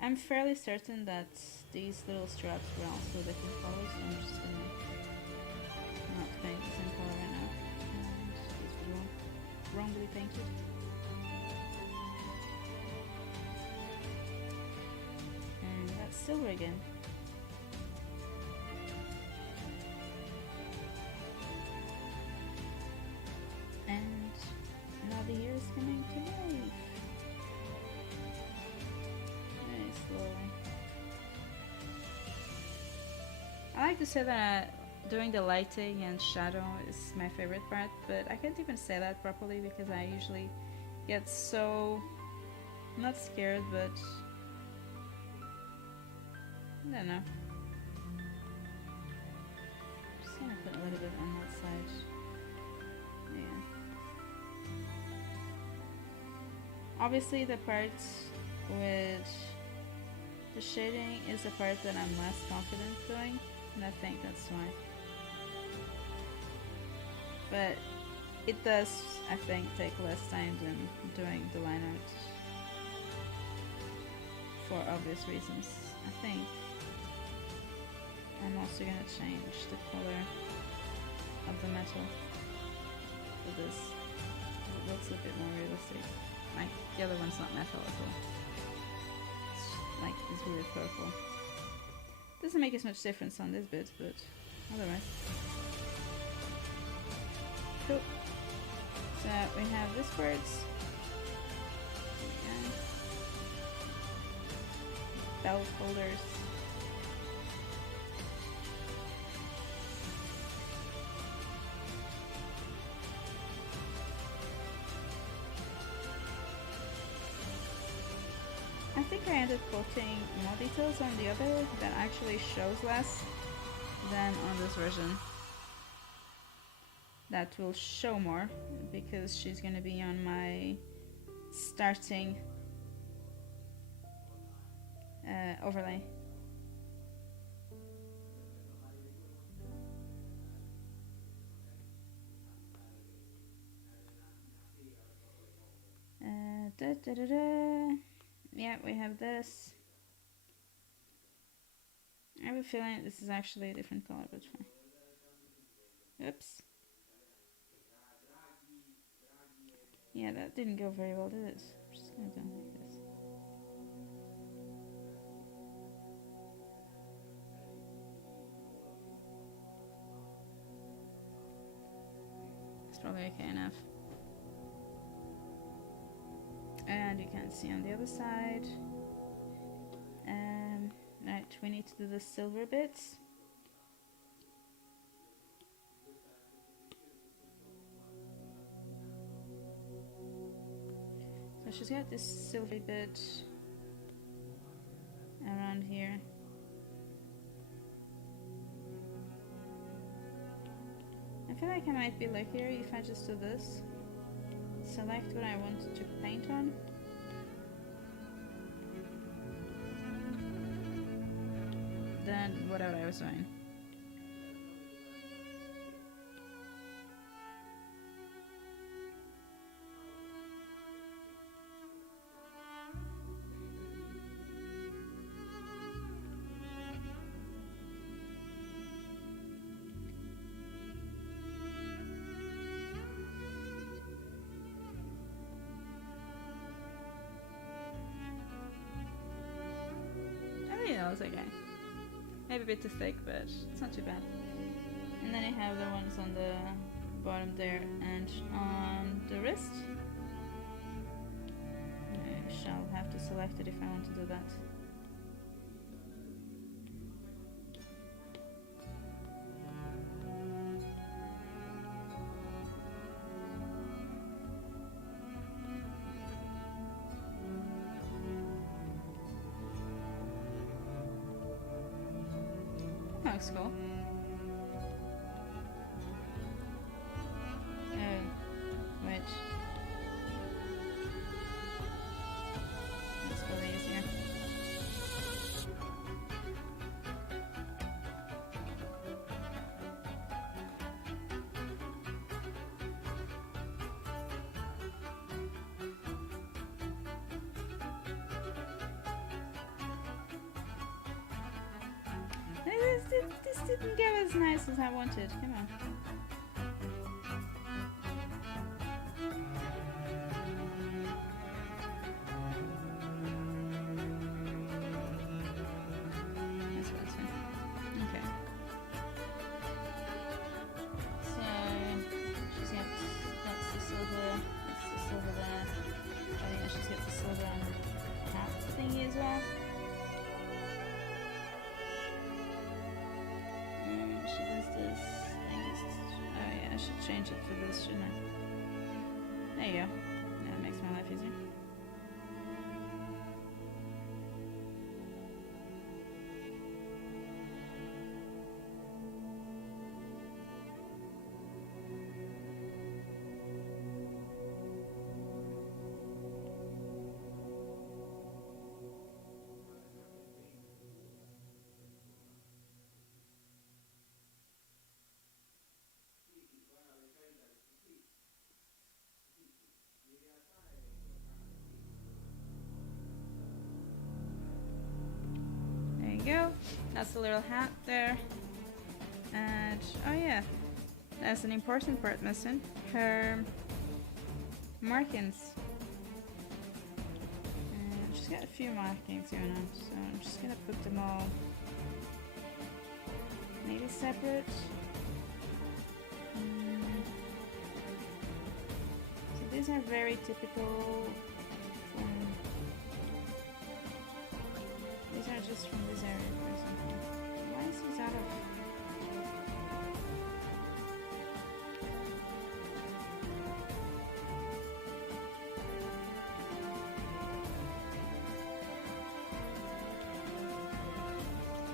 I'm fairly certain that these little straps were also different colors, so I'm just gonna not paint the same color right now. And these were wrongly painted. And that's silver again. And now the year is coming to life. Very slowly. I like to say that doing the lighting and shadow is my favorite part, but I can't even say that properly because I usually get so... not scared, but... I don't know. Just gonna put a little bit on that side. Yeah. Obviously the part with the shading is the part that I'm less confident doing, and I think that's why. But it does, I think, take less time than doing the line art for obvious reasons. I think I'm also gonna change the color of the metal for this. It looks a bit more realistic. Like, the other one's not metal at all. It's like this weird purple. Doesn't make as much difference on this bit, but otherwise. Cool. So we have this part. Yeah. Belt holders. I think I ended up putting more details on the other that actually shows less than on this version. That will show more because she's gonna be on my starting overlay. Yeah, we have this. I have a feeling this is actually a different color, but fine. Oops. Yeah, that didn't go very well, did it? I'm just gonna do it like this. It's probably okay enough. And you can see on the other side. Right, we need to do the silver bits. So she's got this silver bit around here. I feel like I might be luckier if I just do this. Select what I want to paint on. Then whatever I was doing. Yeah, it's okay. Maybe a bit too thick, but it's not too bad. And then you have the ones on the bottom there and on the wrist. I shall have to select it if I want to do that. Looks cool. Oh, wait. That's probably easier. This didn't go as nice as I wanted. Come on. That's what it's in. Okay. So she's got that's the silver there. Oh yeah, she's got the silver hat thingy as well. She does this thing. Oh yeah, I should change it for this, shouldn't I? There you go. That makes my life easier. Go. That's a little hat there. And oh yeah, that's an important part missing. Her markings. And she's got a few markings here now, so I'm just gonna put them all maybe separate. So these are very typical. These are just from this area, for example. Why is this out of...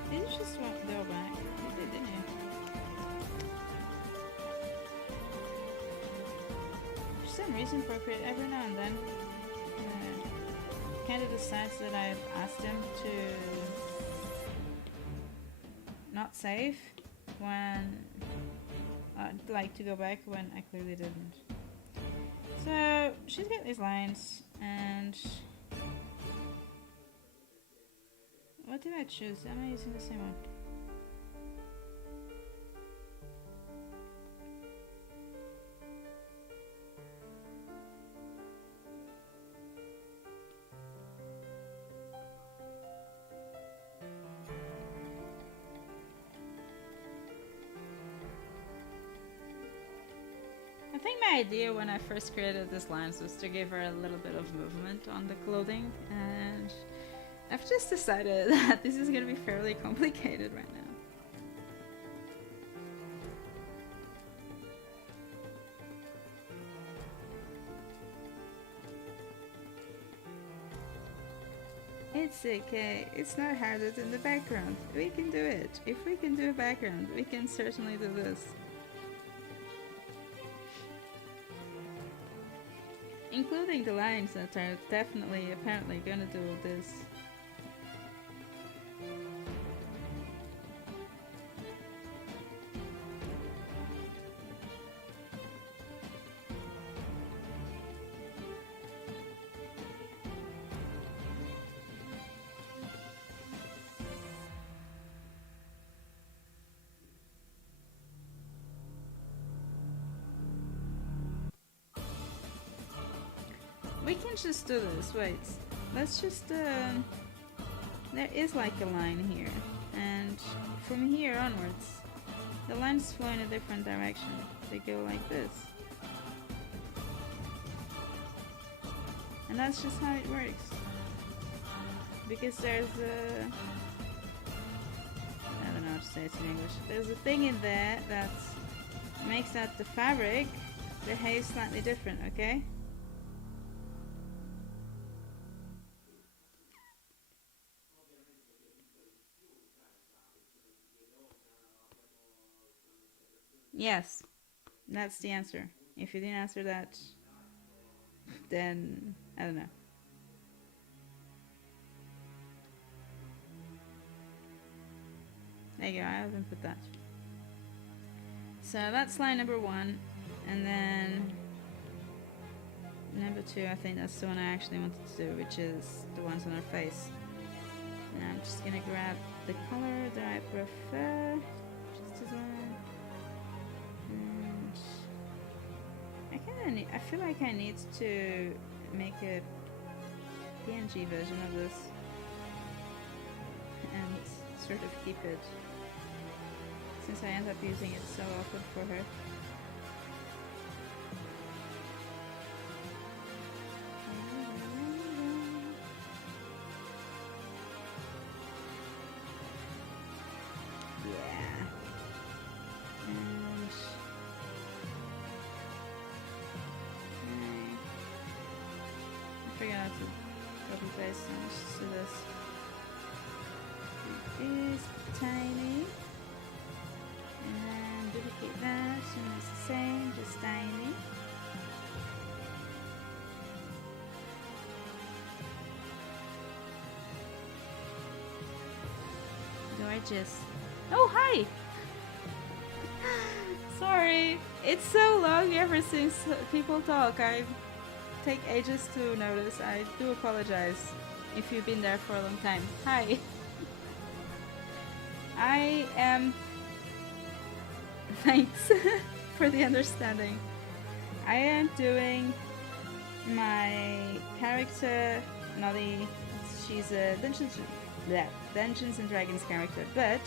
Did you just want to go back? You did, didn't you? For some reason, Procreate every now and then kind of decides that I've asked him to not save when like to go back when I clearly didn't. So she's got these lines, and what did I choose? Am I using the same one? I think my idea when I first created this lines was to give her a little bit of movement on the clothing, and I've just decided that this is gonna be fairly complicated right now. It's okay, it's not harder than the background. We can do it. If we can do a background, we can certainly do this. Including the lines that are definitely, apparently gonna do this. We can just do this, wait. Let's just, there is like a line here. And from here onwards, the lines flow in a different direction. They go like this. And that's just how it works. Because there's a... I don't know how to say it in English. There's a thing in there that makes that the fabric behaves slightly different, okay? Yes, that's the answer. If you didn't answer that, then I don't know. There you go, I haven't put that. So that's line number 1, and then number 2, I think that's the one I actually wanted to do, which is the ones on her face. And I'm just gonna grab the color that I prefer, just as well. I feel like I need to make a PNG version of this and sort of keep it, since I end up using it so often for her. So this is tiny, and then duplicate that, and it's the same, just tiny. Gorgeous. Oh, hi! Sorry, it's so long ever since people talk. I take ages to notice. I do apologize if you've been there for a long time. Hi. I am... Thanks for the understanding. I am doing my character, Noddy. She's a Dungeons and Dragons character, but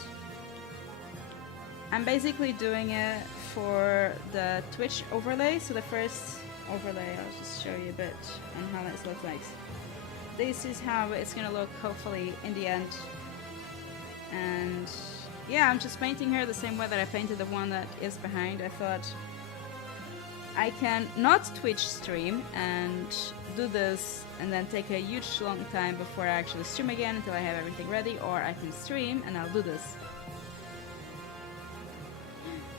I'm basically doing it for the Twitch overlay. So the first overlay, I'll just show you a bit on how this looks like. This is how it's gonna look, hopefully, in the end. And yeah, I'm just painting her the same way that I painted the one that is behind. I thought I can not Twitch stream and do this and then take a huge long time before I actually stream again until I have everything ready, or I can stream and I'll do this.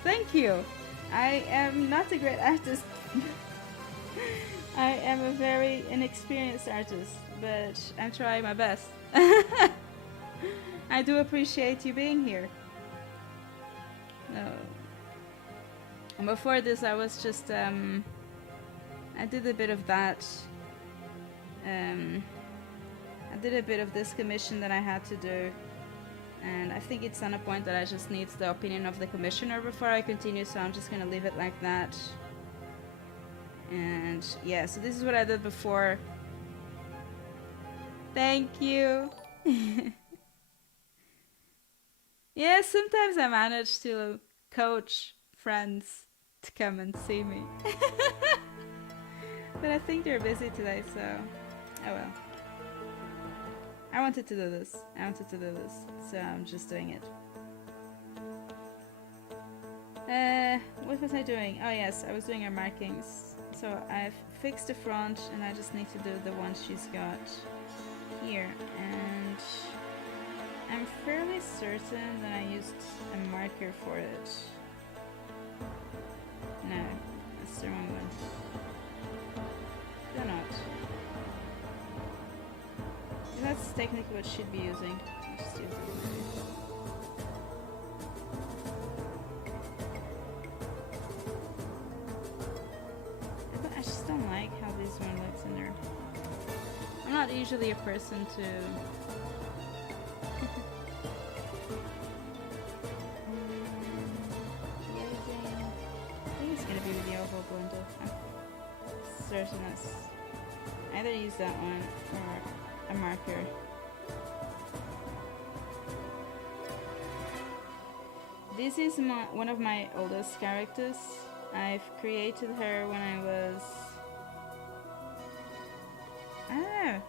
Thank you! I am not a great artist. I am a very inexperienced artist, but I'm trying my best. I do appreciate you being here. No. And before this, I was just, I did a bit of that. I did a bit of this commission that I had to do. And I think it's on a point that I just need the opinion of the commissioner before I continue, so I'm just gonna leave it like that. And yeah, so this is what I did before. Thank you. Yeah, sometimes I manage to coach friends to come and see me. But I think they're busy today, so oh well. I wanted to do this. So I'm just doing it. What was I doing? Oh yes, I was doing her markings. So I've fixed the front and I just need to do the one she's got here. And I'm fairly certain that I used a marker for it. No, that's the wrong one. Do not. That's technically what she'd be using. I'll just use it. I just don't like how this one looks in there. I'm not usually a person to... I think it's gonna be with the oval blender. I'm certain that's... either use that one or a marker. This is one of my oldest characters. I've created her when I was... I don't know.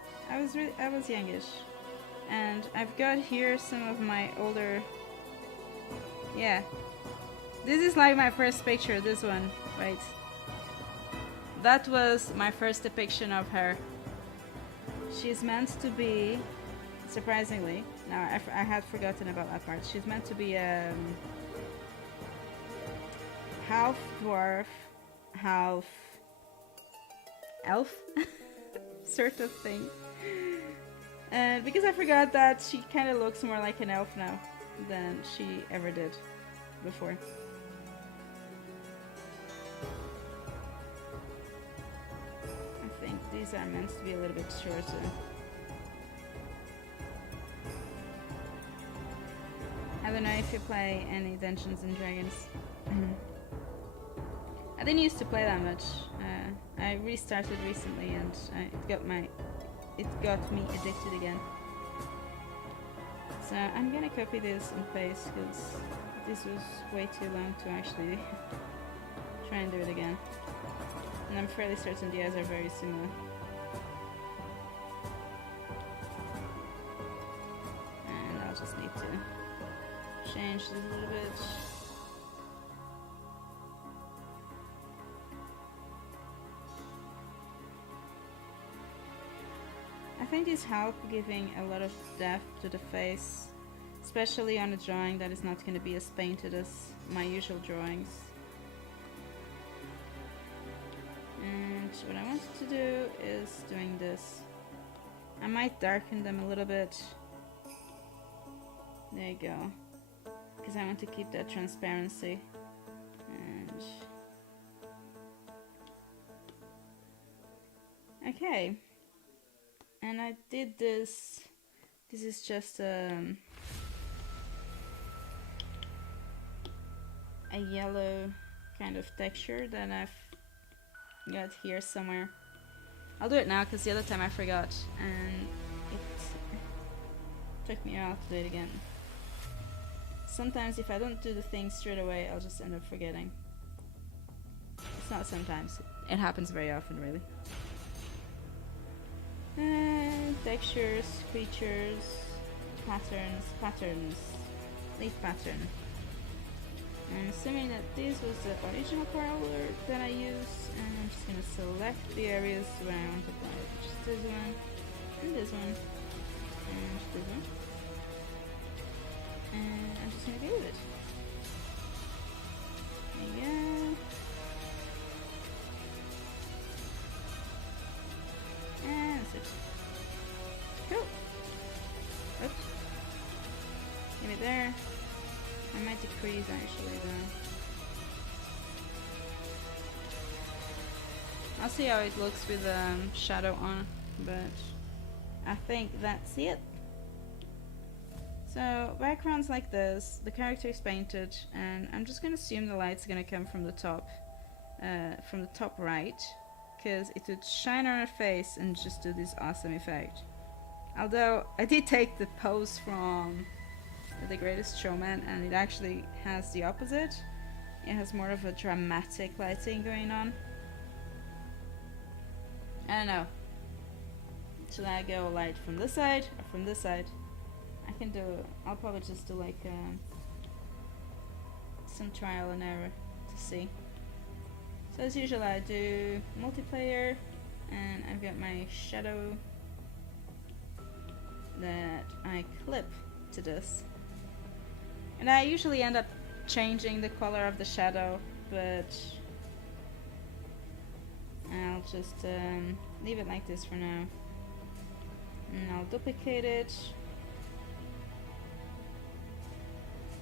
I was youngish. And I've got here some of my older... Yeah. This is like my first picture, this one. Right. That was my first depiction of her. She's meant to be, surprisingly, now I had forgotten about that part. She's meant to be half dwarf, half elf sort of thing. And because I forgot that she kind of looks more like an elf now than she ever did before. I think these are meant to be a little bit shorter. I don't know if you play any Dungeons and Dragons. I didn't used to play that much. I restarted recently and it got me addicted again. So I'm gonna copy this and paste because this was way too long to actually try and do it again. And I'm fairly certain the eyes are very similar. And I'll just need to change this a little bit. I think these help giving a lot of depth to the face, especially on a drawing that is not going to be as painted as my usual drawings. And what I wanted to do is doing this. I might darken them a little bit. There you go. Because I want to keep that transparency. And okay. And I did this. This is just a yellow kind of texture that I've got here somewhere. I'll do it now because the other time I forgot and it took me a while to do it again. Sometimes if I don't do the thing straight away, I'll just end up forgetting. It's not sometimes. It happens very often, really. Textures, features, patterns, leaf pattern. I'm assuming that this was the original color that I used, and I'm just gonna select the areas where I want to apply it, which is this one, and this one, and this one. And I'm just gonna go with it. There you go. And that's it. Cool. Oops. Give it there. I might decrease actually though. I'll see how it looks with shadow on, but I think that's it. So backgrounds like this, the character is painted, and I'm just gonna assume the light's gonna come from the top right, because it would shine on her face and just do this awesome effect. Although I did take the pose from The Greatest Showman and it actually has the opposite. it has more of a dramatic lighting going on. I don't know. Should I go light from this side or from this side? I'll probably just do like some trial and error to see. So as usual I do multiplayer, and I've got my shadow that I clip to this. And I usually end up changing the color of the shadow, but I'll just leave it like this for now. And I'll duplicate it.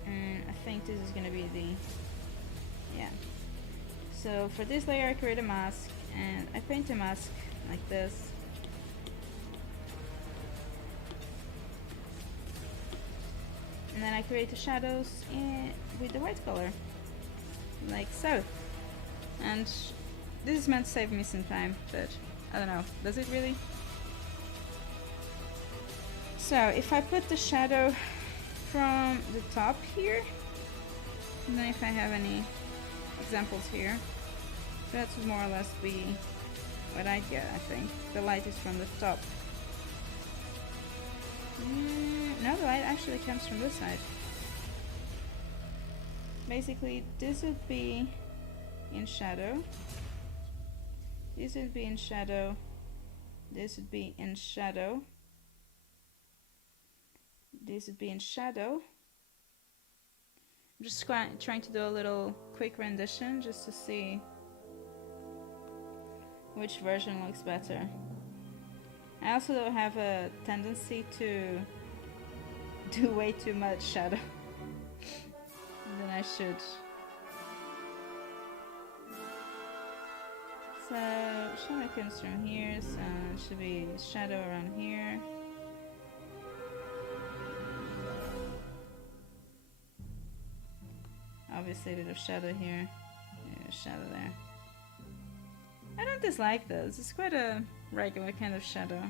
And I think this is gonna be yeah. So for this layer I create a mask, and I paint a mask like this. And then I create the shadows with the white color, like so. And this is meant to save me some time, but I don't know, does it really? So if I put the shadow from the top here, and then if I have any examples here, so that would more or less be what I get, I think. The light is from the top. No, the light actually comes from this side. Basically, this would be in shadow. This would be in shadow. This would be in shadow. This would be in shadow. I'm just trying to do a little quick rendition just to see which version looks better. I also have a tendency to do way too much shadow than I should. So shadow comes from here, so it should be shadow around here. Obviously a bit of shadow here, a shadow there. I don't dislike this, it's quite a regular kind of shadow.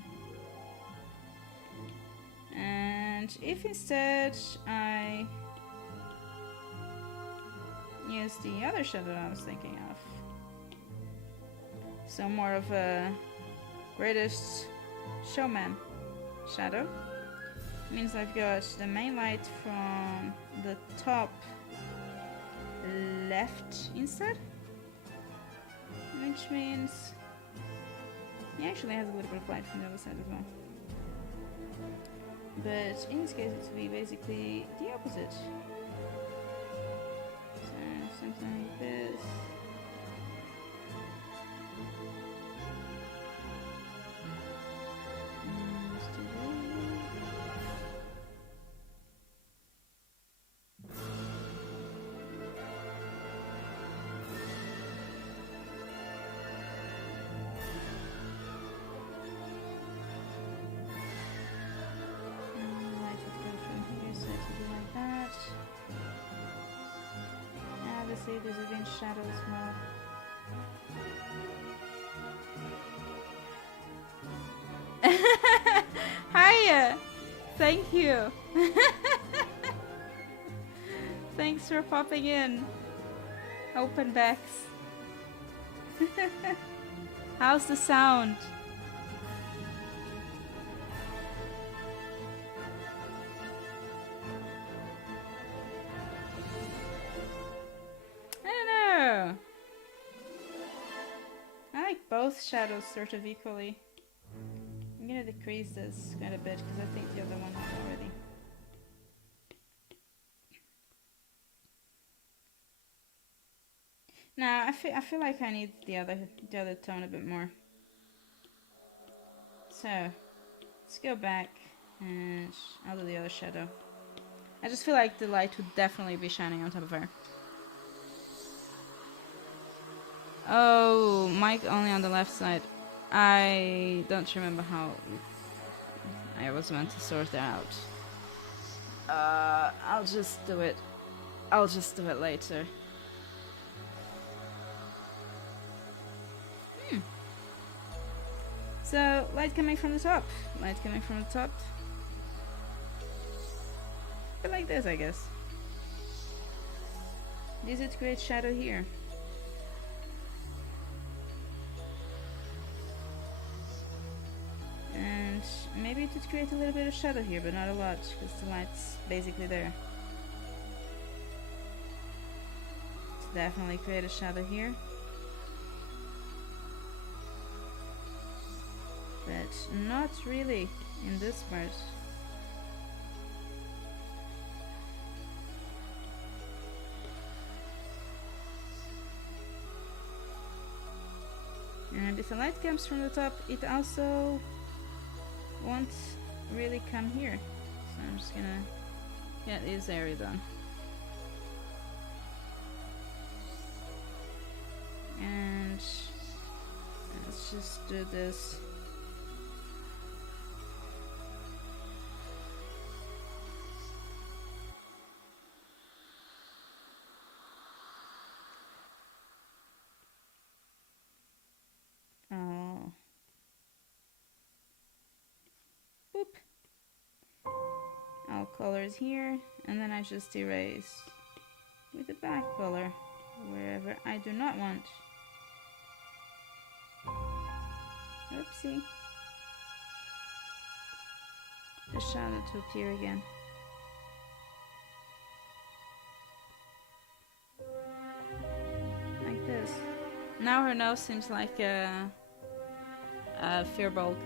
And if instead I use the other shadow I was thinking of, so more of a Greatest Showman shadow, means I've got the main light from the top left instead, which means he actually has a little bit of light from the other side as well. But in this case it would be basically the opposite. So something like this. These are being shadows more. Hiya! Thank you! Thanks for popping in. Open backs. How's the sound? Both shadows sort of equally. I'm gonna decrease this quite a bit because I think the other one is already. Now I feel like I need the other tone a bit more. So let's go back and I'll do the other shadow. I just feel like the light would definitely be shining on top of her. Oh, mic only on the left side. I don't remember how I was meant to sort that out. I'll just do it. I'll just do it later. So, light coming from the top. Light coming from the top. A bit like this, I guess. Use it to create shadow here. And maybe it would create a little bit of shadow here, but not a lot, because the light's basically there. To definitely create a shadow here. But not really in this part. And if the light comes from the top, it also won't really come here. So I'm just gonna get this area done. And let's just do this. Oh. Boop. All colors here, and then I just erase with the back color wherever I do not want. Oopsie. The shadow to appear again. Like this. Now her nose seems like a Firbolg.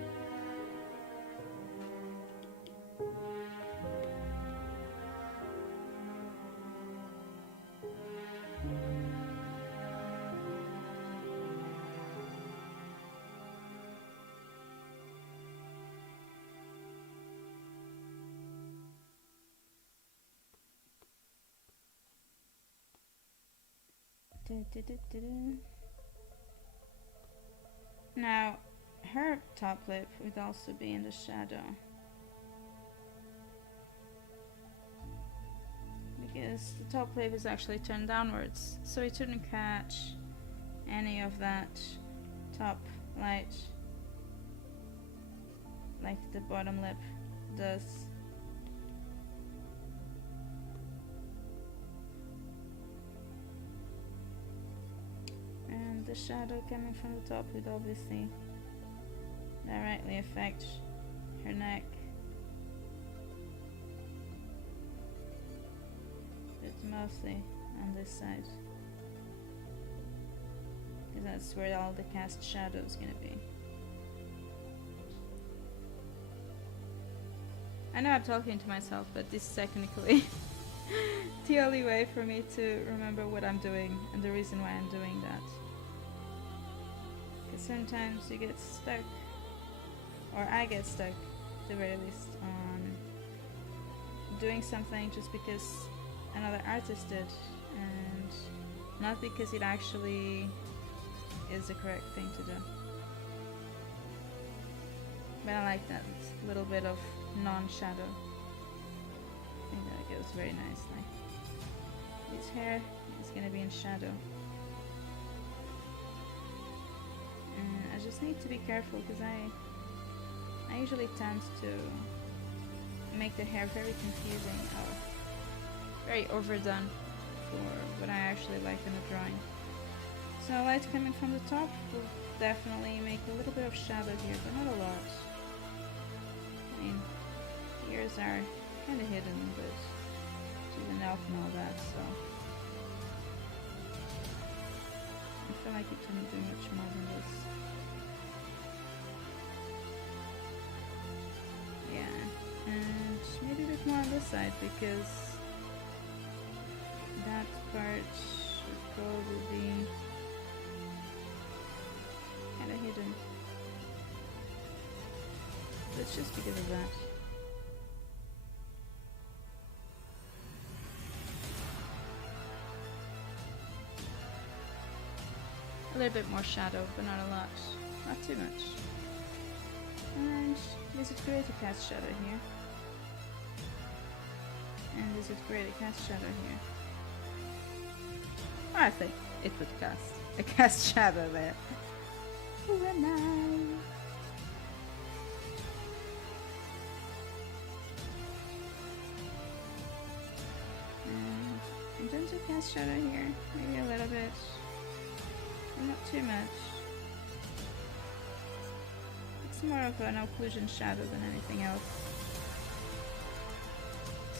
Now, her top lip would also be in the shadow. Because the top lip is actually turned downwards, so it shouldn't catch any of that top light like the bottom lip does. And the shadow coming from the top would obviously directly affect her neck. But mostly on this side. Because that's where all the cast shadow is going to be. I know I'm talking to myself, but this is technically the only way for me to remember what I'm doing and the reason why I'm doing that. Because sometimes you get stuck, or I get stuck at the very least, on doing something just because another artist did, and not because it actually is the correct thing to do. But I like that little bit of non-shadow. I think that goes very nicely. His hair is going to be in shadow. And I just need to be careful because I usually tend to make the hair very confusing or very overdone for what I actually like in a drawing. So light coming from the top will definitely make a little bit of shadow here, but not a lot. I mean, the ears are kind of hidden, but she's an elf and all that, so I feel like it shouldn't do much more than this. Yeah, and maybe a bit more on this side because that part should probably be kind of hidden. But it's just because of that. A little bit more shadow, but not a lot. Not too much. And this would create a cast shadow here. And this would create a cast shadow here. I think it would cast a cast shadow there. Who am I? And I'm to cast shadow here. Maybe a little bit. But not too much. It's more of an occlusion shadow than anything else.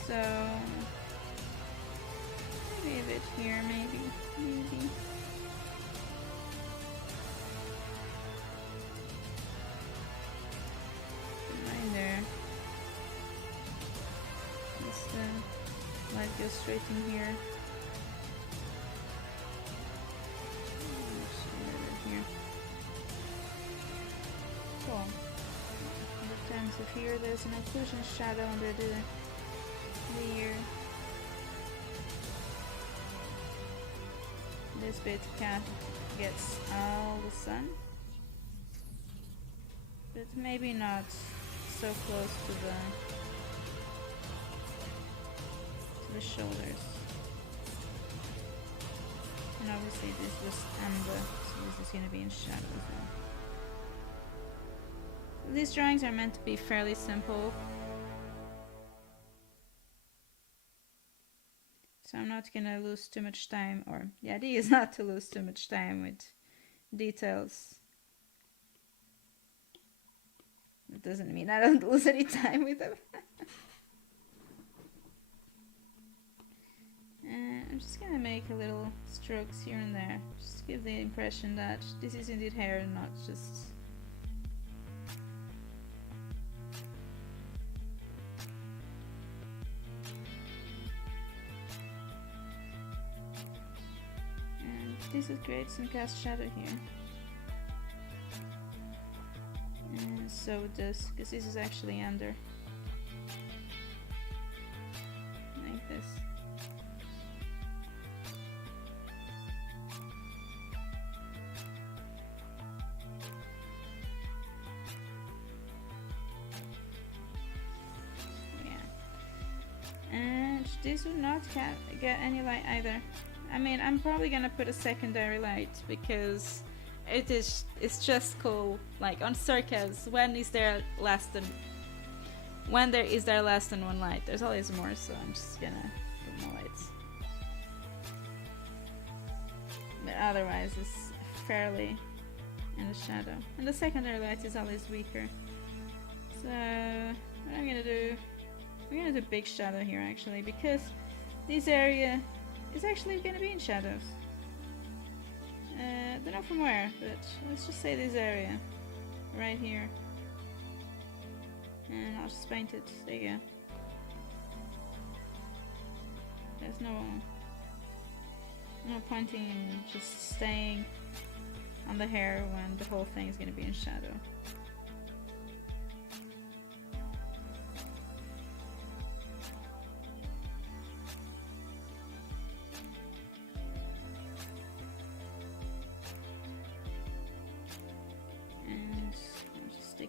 So maybe a bit here, maybe. Right there. This light goes straight in here. Here. Cool. In terms of here, there's an occlusion shadow under the ear. This bit gets all the sun, but maybe not so close to the shoulders. And obviously this was amber, so this is going to be in shadow as well. So these drawings are meant to be fairly simple. So I'm not going to lose too much time, or the idea is not to lose too much time with details. It doesn't mean I don't lose any time with them. I'm just going to make a little strokes here and there, just to give the impression that this is indeed hair and not just... This would create some cast shadow here. And so it does, because this is actually under. Like this. Yeah. And this would not get any light either. I mean, I'm probably gonna put a secondary light because it's just cool. Like on circus, when there is there less than one light, there's always more. So I'm just gonna put more lights. But otherwise, it's fairly in the shadow, and the secondary light is always weaker. So what I'm gonna do big shadow here actually, because this area is actually going to be in shadows. Don't know from where, but let's just say this area right here, and I'll just paint it. There you go. There's no point in just staying on the hair when the whole thing is going to be in shadow.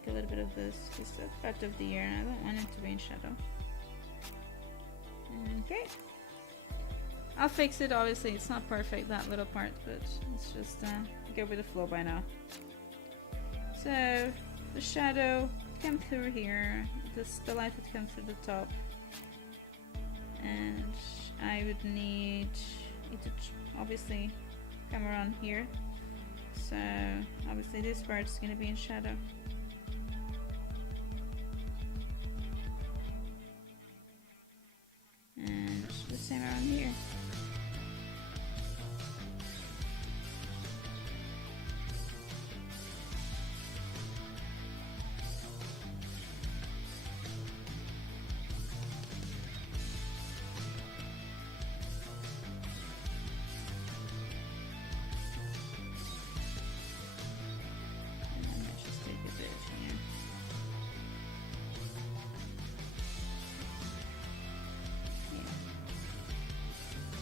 A little bit of this, because that's part of the ear and I don't want it to be in shadow. Okay, I'll fix it. Obviously it's not perfect, that little part, but let's just go with the flow by now. So the shadow come through here, the light would come through the top, and I would need it to obviously come around here, so obviously this part is going to be in shadow. And the same around here.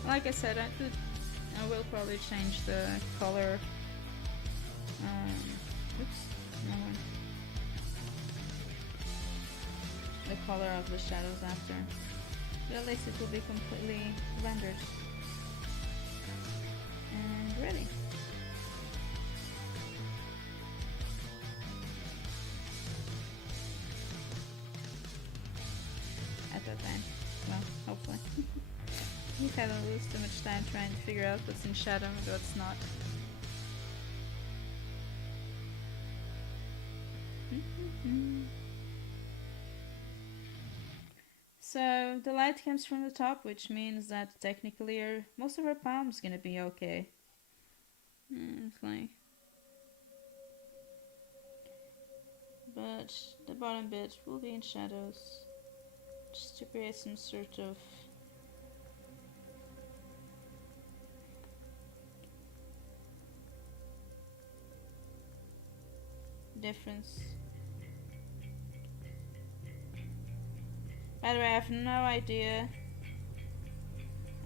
Like I said, I will probably change the color. Oops, no one. The color of the shadows after. But at least it will be completely rendered and ready. At that time. Well, hopefully. If I don't lose too much time trying to figure out what's in shadow and what's not. So the light comes from the top, which means that technically most of our palm's gonna be okay. It's like, but the bottom bit will be in shadows, just to create some sort of difference. By the way, I have no idea.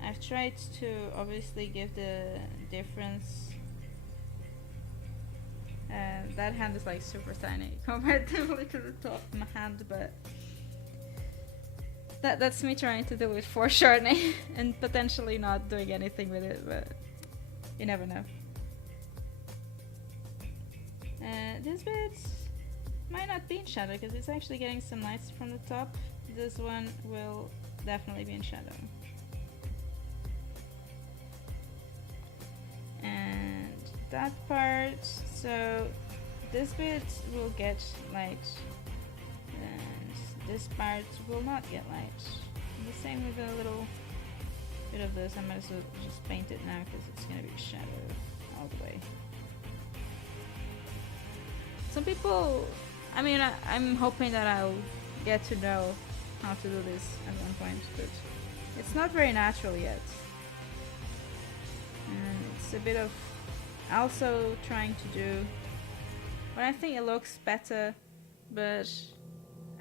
I've tried to obviously give the difference. That hand is like super tiny comparatively to the top of my hand, but that's me trying to deal with foreshortening and potentially not doing anything with it, but you never know. This bit might not be in shadow because it's actually getting some lights from the top. This one will definitely be in shadow. And that part, so this bit will get light and this part will not get light. And the same with a little bit of this. I might as well just paint it now because it's going to be shadow all the way. Some people, I mean, I'm hoping that I'll get to know how to do this at one point, but it's not very natural yet. And it's a bit of also trying to do what I think it looks better, but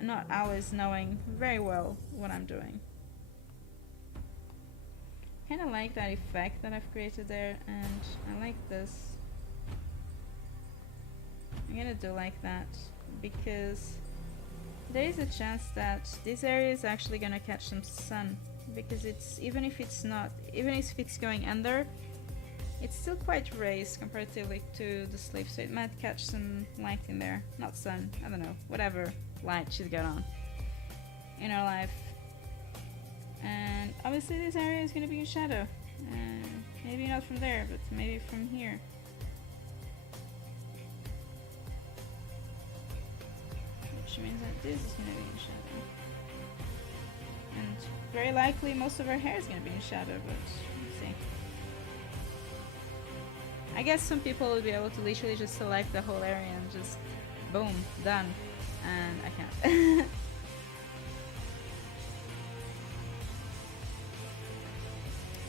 not always knowing very well what I'm doing. Kinda like that effect that I've created there, and I like this. I'm gonna do like that because there is a chance that this area is actually gonna catch some sun, because it's even if it's going under, it's still quite raised comparatively to the sleeve, so it might catch some light in there. Not sun, I don't know, whatever light she's got on in her life. And obviously this area is gonna be in shadow. Maybe not from there, but maybe from here. Which means that this is going to be in shadow. And very likely most of her hair is going to be in shadow, but let's see. I guess some people will be able to literally just select the whole area and just boom, done. And I can't.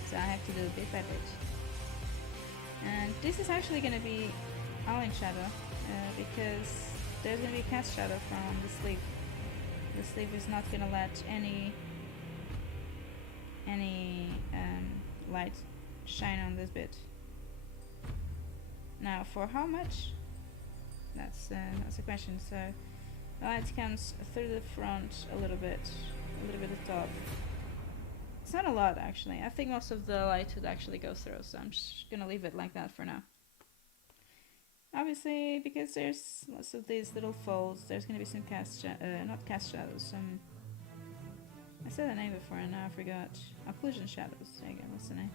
So I have to do bit by bit. And this is actually going to be all in shadow because there's going to be cast shadow from the sleeve. The sleeve is not going to let any light shine on this bit. Now, for how much? That's a question. So the light comes through the front a little bit at the top. It's not a lot actually. I think most of the light would actually go through, so I'm just gonna leave it like that for now. Obviously, because there's lots of these little folds, there's gonna be some not cast shadows, some... I said the name before and now I forgot. Occlusion shadows, there you go, that's the name.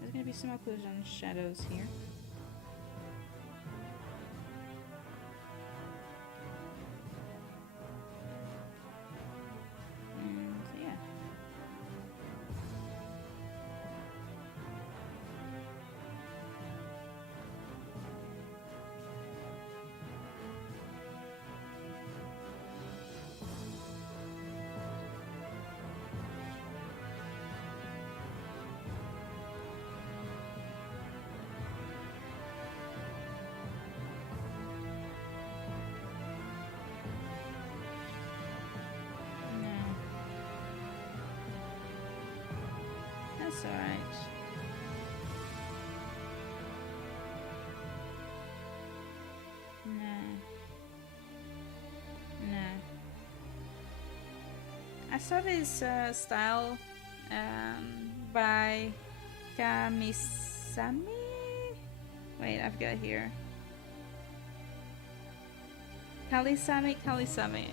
There's gonna be some occlusion shadows here. That's alright. No. I saw this style by Kamisami? Wait, I've got here. Kalisami,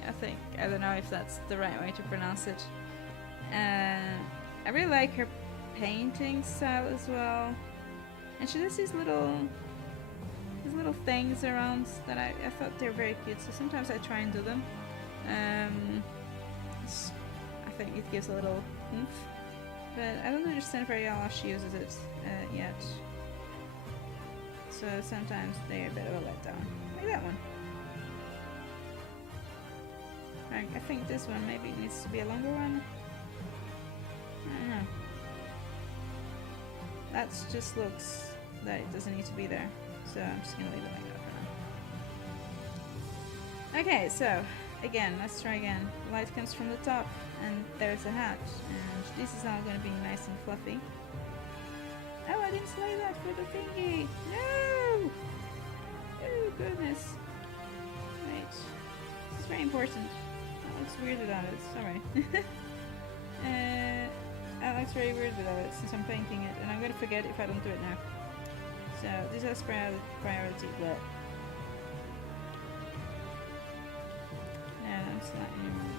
I think. I don't know if that's the right way to pronounce it. I really like her painting style as well. And she does these little things around that I thought they're very cute. So sometimes I try and do them. I think it gives a little oomph. But I don't understand very well how she uses it yet. So sometimes they're a bit of a letdown. Like that one. I think this one maybe needs to be a longer one. I don't know. That just looks that it doesn't need to be there. So I'm just gonna leave it like that for now. Okay, so again, let's try again. Light comes from the top and there's a hat. And this is now gonna be nice and fluffy. Oh, I didn't select that for the thingy! No! Oh goodness. Wait. This is very important. That looks weird without it, sorry. That looks very weird without it since I'm painting it, and I'm gonna forget if I don't do it now. So this has priority, but no, that's not anymore.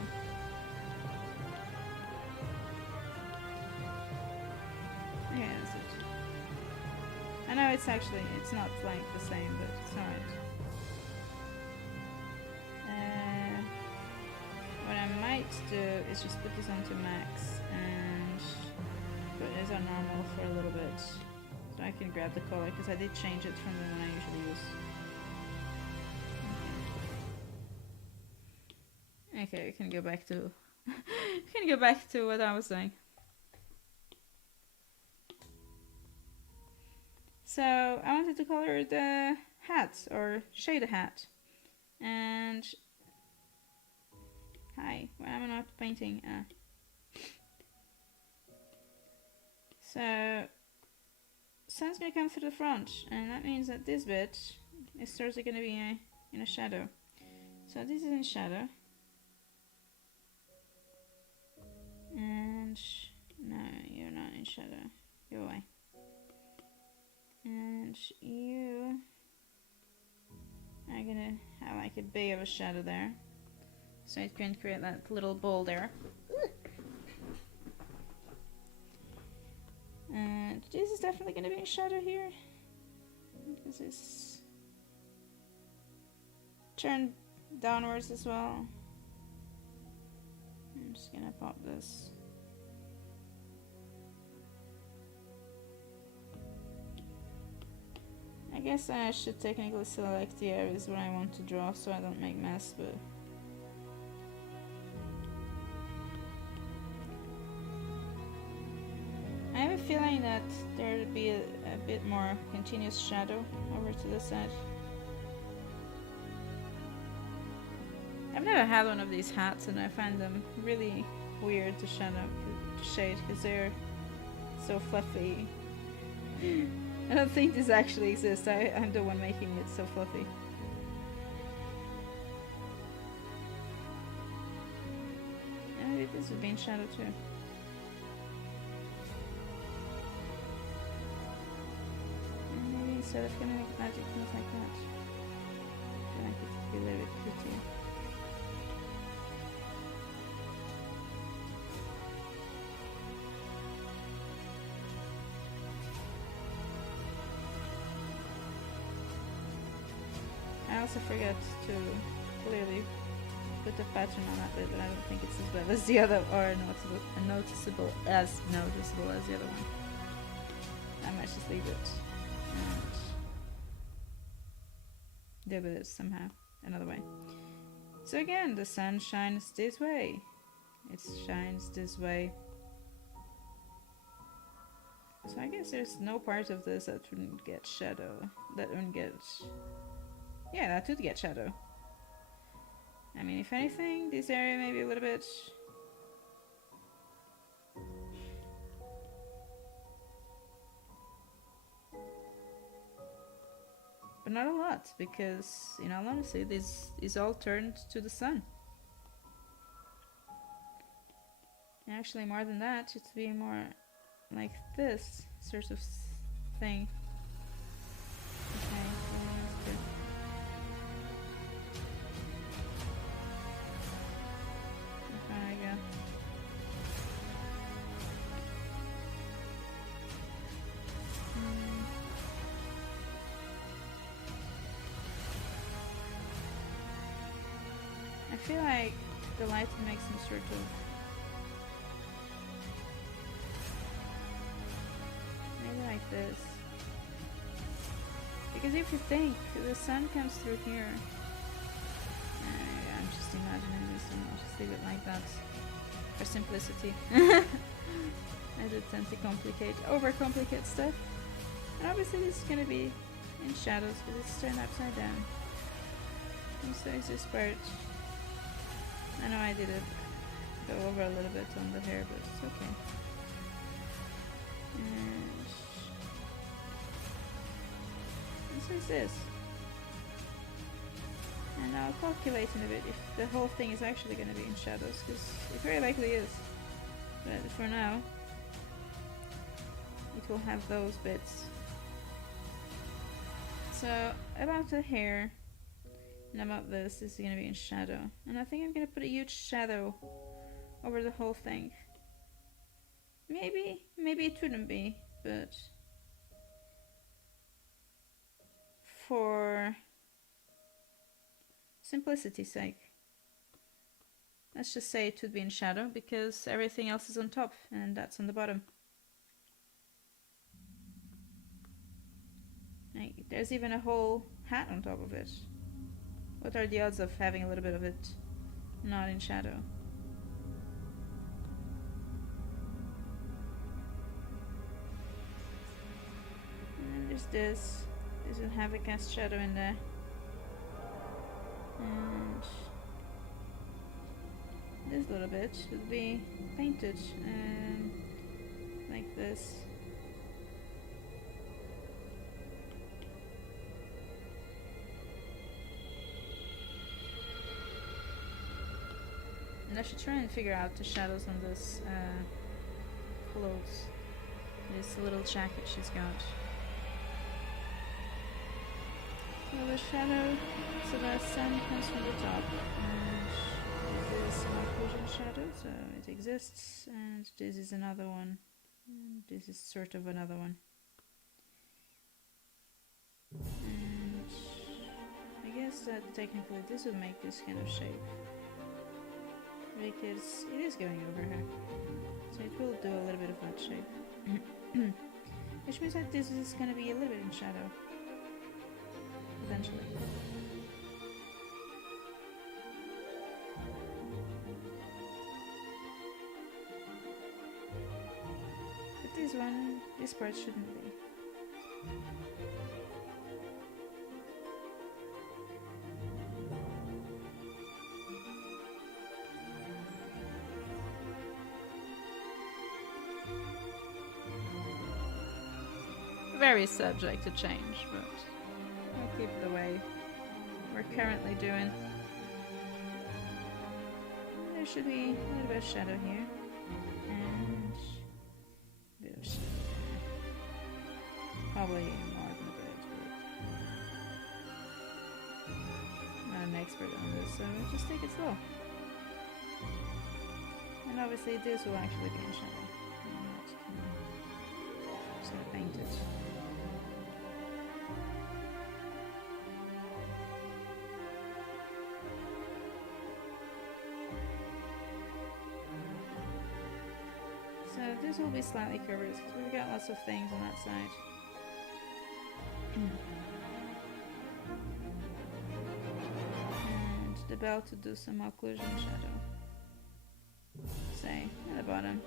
Okay, that's it. I know it's not like the same, but it's alright. What I might do is just put this onto max and put this on normal for a little bit so I can grab the color, because I did change it from the one I usually use. Okay, we can go back to what I was doing. So I wanted to color the hat or shade a hat, and hi, why am I not painting? So sun's gonna come through the front, and that means that this bit is sort of gonna be in a shadow. So this is in shadow, and no, you're not in shadow. Go away. And you are gonna have like a bit of a shadow there, so it can create that little ball there. And this is definitely gonna be in shadow here, because it's turned downwards as well. I'm just gonna pop this. I guess I should technically select the areas where I want to draw so I don't make mess, but I have a feeling that there would be a bit more continuous shadow over to this side. I've never had one of these hats, and I find them really weird to shade because they're so fluffy. I don't think this actually exists. I'm the one making it so fluffy. And maybe this would be in shadow too. And maybe instead of gonna make magic things like that, I like it to be a little bit prettier. I also forgot to clearly put the pattern on that bit, but I don't think it's as bad as the other, or noticeable as the other one. I might just leave it and deal with it somehow, another way. So again, the sun shines this way. It shines this way. So I guess there's no part of this that wouldn't get shadow. That wouldn't get... Yeah, that would get shadow. I mean, if anything, this area may be a little bit... But not a lot, because, in all honesty, this is all turned to the sun. And actually, more than that, it'd be more like this sort of thing. Okay, I feel like the light makes some sort of... maybe like this. Because if you think, the sun comes through here. I'm just imagining this and I'll just leave it like that. For simplicity. I do tend to overcomplicate stuff. And obviously this is going to be in shadows because it's turned upside down. And so is this part. I know I did it go over a little bit on the hair, but it's okay. And so is this. And I'll calculate in a bit if the whole thing is actually going to be in shadows, because it very likely is. But for now, it will have those bits. So about the hair and about this is going to be in shadow. And I think I'm going to put a huge shadow over the whole thing. Maybe it wouldn't be, but for simplicity's sake, let's just say it would be in shadow because everything else is on top and that's on the bottom. There's even a whole hat on top of it. What are the odds of having a little bit of it not in shadow? And then there's this. This will have a cast shadow in there. And this little bit should be painted like this. And I should try and figure out the shadows on this clothes. This little jacket she's got. So the shadow, so the sun comes from the top. And this is an occlusion shadow, so it exists. And this is another one. And this is sort of another one. And I guess that technically this would make this kind of shape. Because it is going over her. So it will do a little bit of that shape. Which means that this is going to be a little bit in shadow. Eventually. But this part shouldn't be. Very subject to change, but we'll keep the way we're currently doing. There should be a little bit of shadow here, and a bit of shadow there. Probably more than a bit, but I'm not an expert on this, so just take it slow. And obviously this will actually be in shadow. I'm just gonna paint it. So this will be slightly covered because we've got lots of things on that side. And the belt to do some occlusion shadow. Say, at the bottom.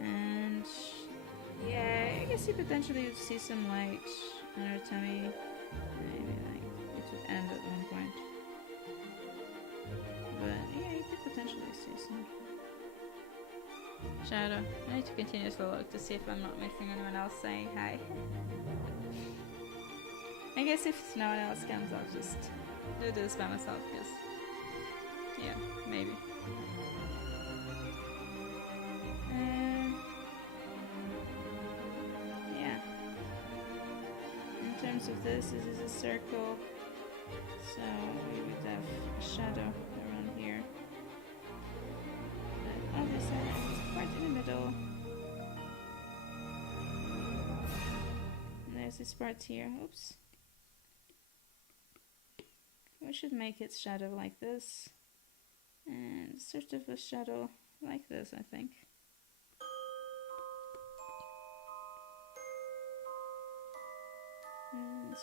And yeah, I guess you potentially would see some light on her tummy. Maybe like it would end at one point. But yeah, you could potentially see some shadow. I need to continuously look to see if I'm not missing anyone else saying hi. I guess if no one else comes, I'll just do this by myself, because yeah, maybe. Yeah. In terms of this is a circle, so we would have a shadow around here. But obviously there's a part in the middle. And there's this part here. Oops. we should make its shadow like this, and sort of a shadow like this, I think.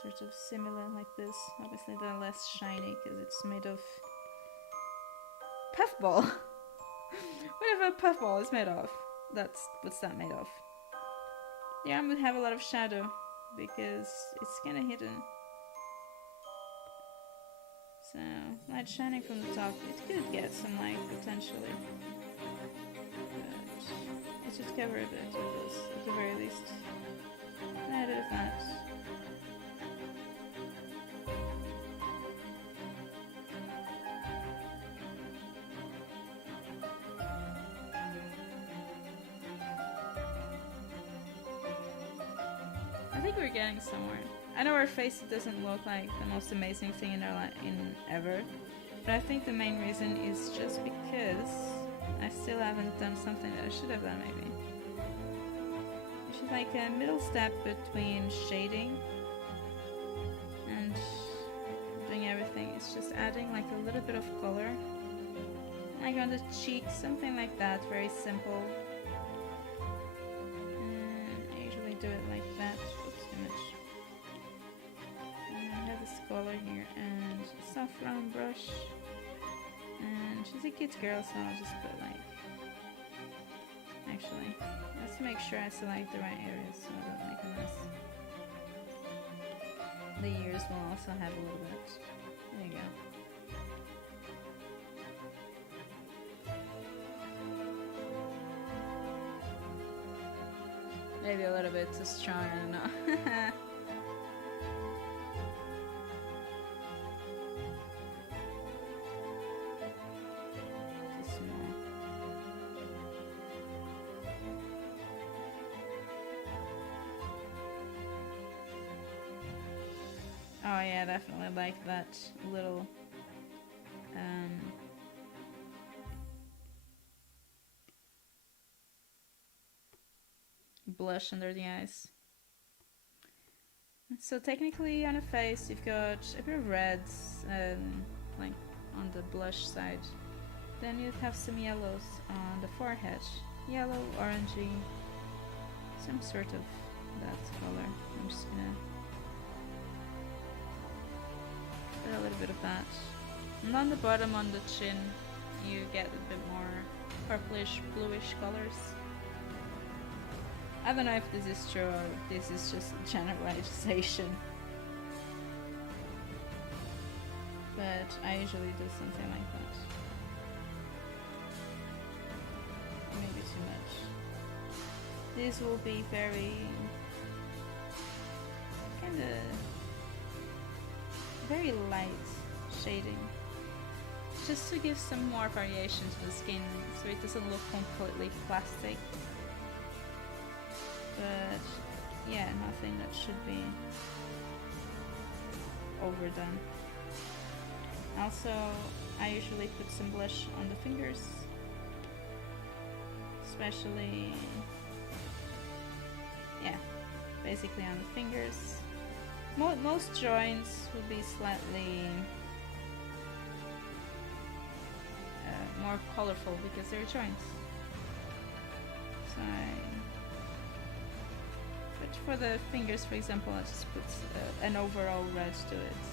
Sort of similar like this. Obviously they're less shiny because it's made of puffball. Whatever puffball is made of, that's what's that made of. The arm would have a lot of shadow because it's kind of hidden. So light shining from the top, it could get some light potentially, but it should cover a bit of this at the very least. And I did a that. I think we're getting somewhere. I know our face doesn't look like the most amazing thing in our ever, but I think the main reason is just because I still haven't done something that I should have done maybe. Which is like a middle step between shading and doing everything. It's just adding like a little bit of color. Like on the cheek, something like that, very simple. And I usually do it like that. Oops, too much. And I have this color here and a soft round brush. And she's a cute girl, so I'll just put like... Actually, let's make sure I select the right areas so I don't make a mess. The ears will also have a little bit. There you go. Maybe a little bit too strong, I don't know. Too small. Oh yeah, definitely like that little blush under the eyes. So technically on the face you've got a bit of reds like on the blush side. Then you'd have some yellows on the forehead. Yellow, orangey, some sort of that color. I'm just gonna put a little bit of that. And on the bottom on the chin you get a bit more purplish, bluish colors. I don't know if this is true or this is just a generalization. But I usually do something like that. Maybe too much. This will be very... kinda... very light shading. Just to give some more variation to the skin so it doesn't look completely plastic. But yeah, nothing that should be overdone. Also, I usually put some blush on the fingers, especially, yeah, basically on the fingers. Most joints will be slightly more colorful because they're joints. So but for the fingers, for example, I just put an overall red to it.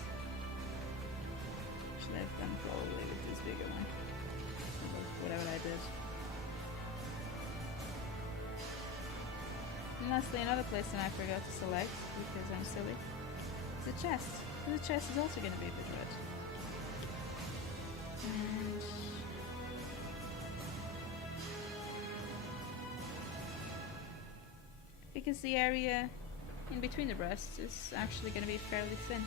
Should have done probably with this bigger one. Whatever I did. And lastly, another place that I forgot to select because I'm silly is the chest. And the chest is also going to be a bit red. And because the area in between the breasts is actually going to be fairly thin.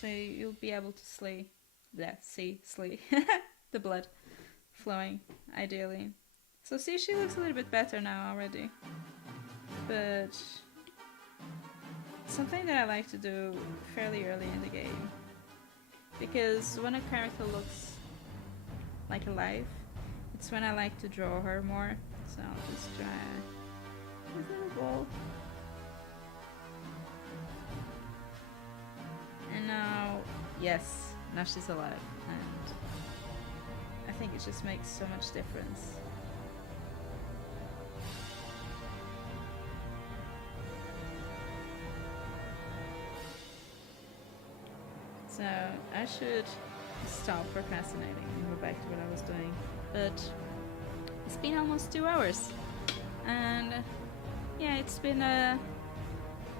So you'll be able to see the blood flowing, ideally. So see, she looks a little bit better now already. But something that I like to do fairly early in the game, because when a character looks like alive, it's when I like to draw her more. So I'll just try with a little ball. And now yes, now she's alive, and I think it just makes so much difference. So I should stop procrastinating and go back to what I was doing, but it's been almost 2 hours, and yeah, it's been a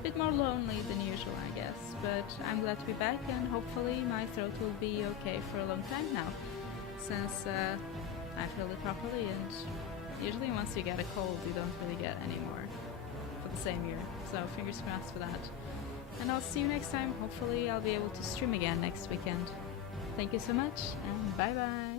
bit more lonely than usual, I guess, but I'm glad to be back, and hopefully my throat will be okay for a long time now, since I feel it properly, and usually once you get a cold you don't really get any more for the same year, so fingers crossed for that. And I'll see you next time. Hopefully I'll be able to stream again next weekend. Thank you so much, and bye bye.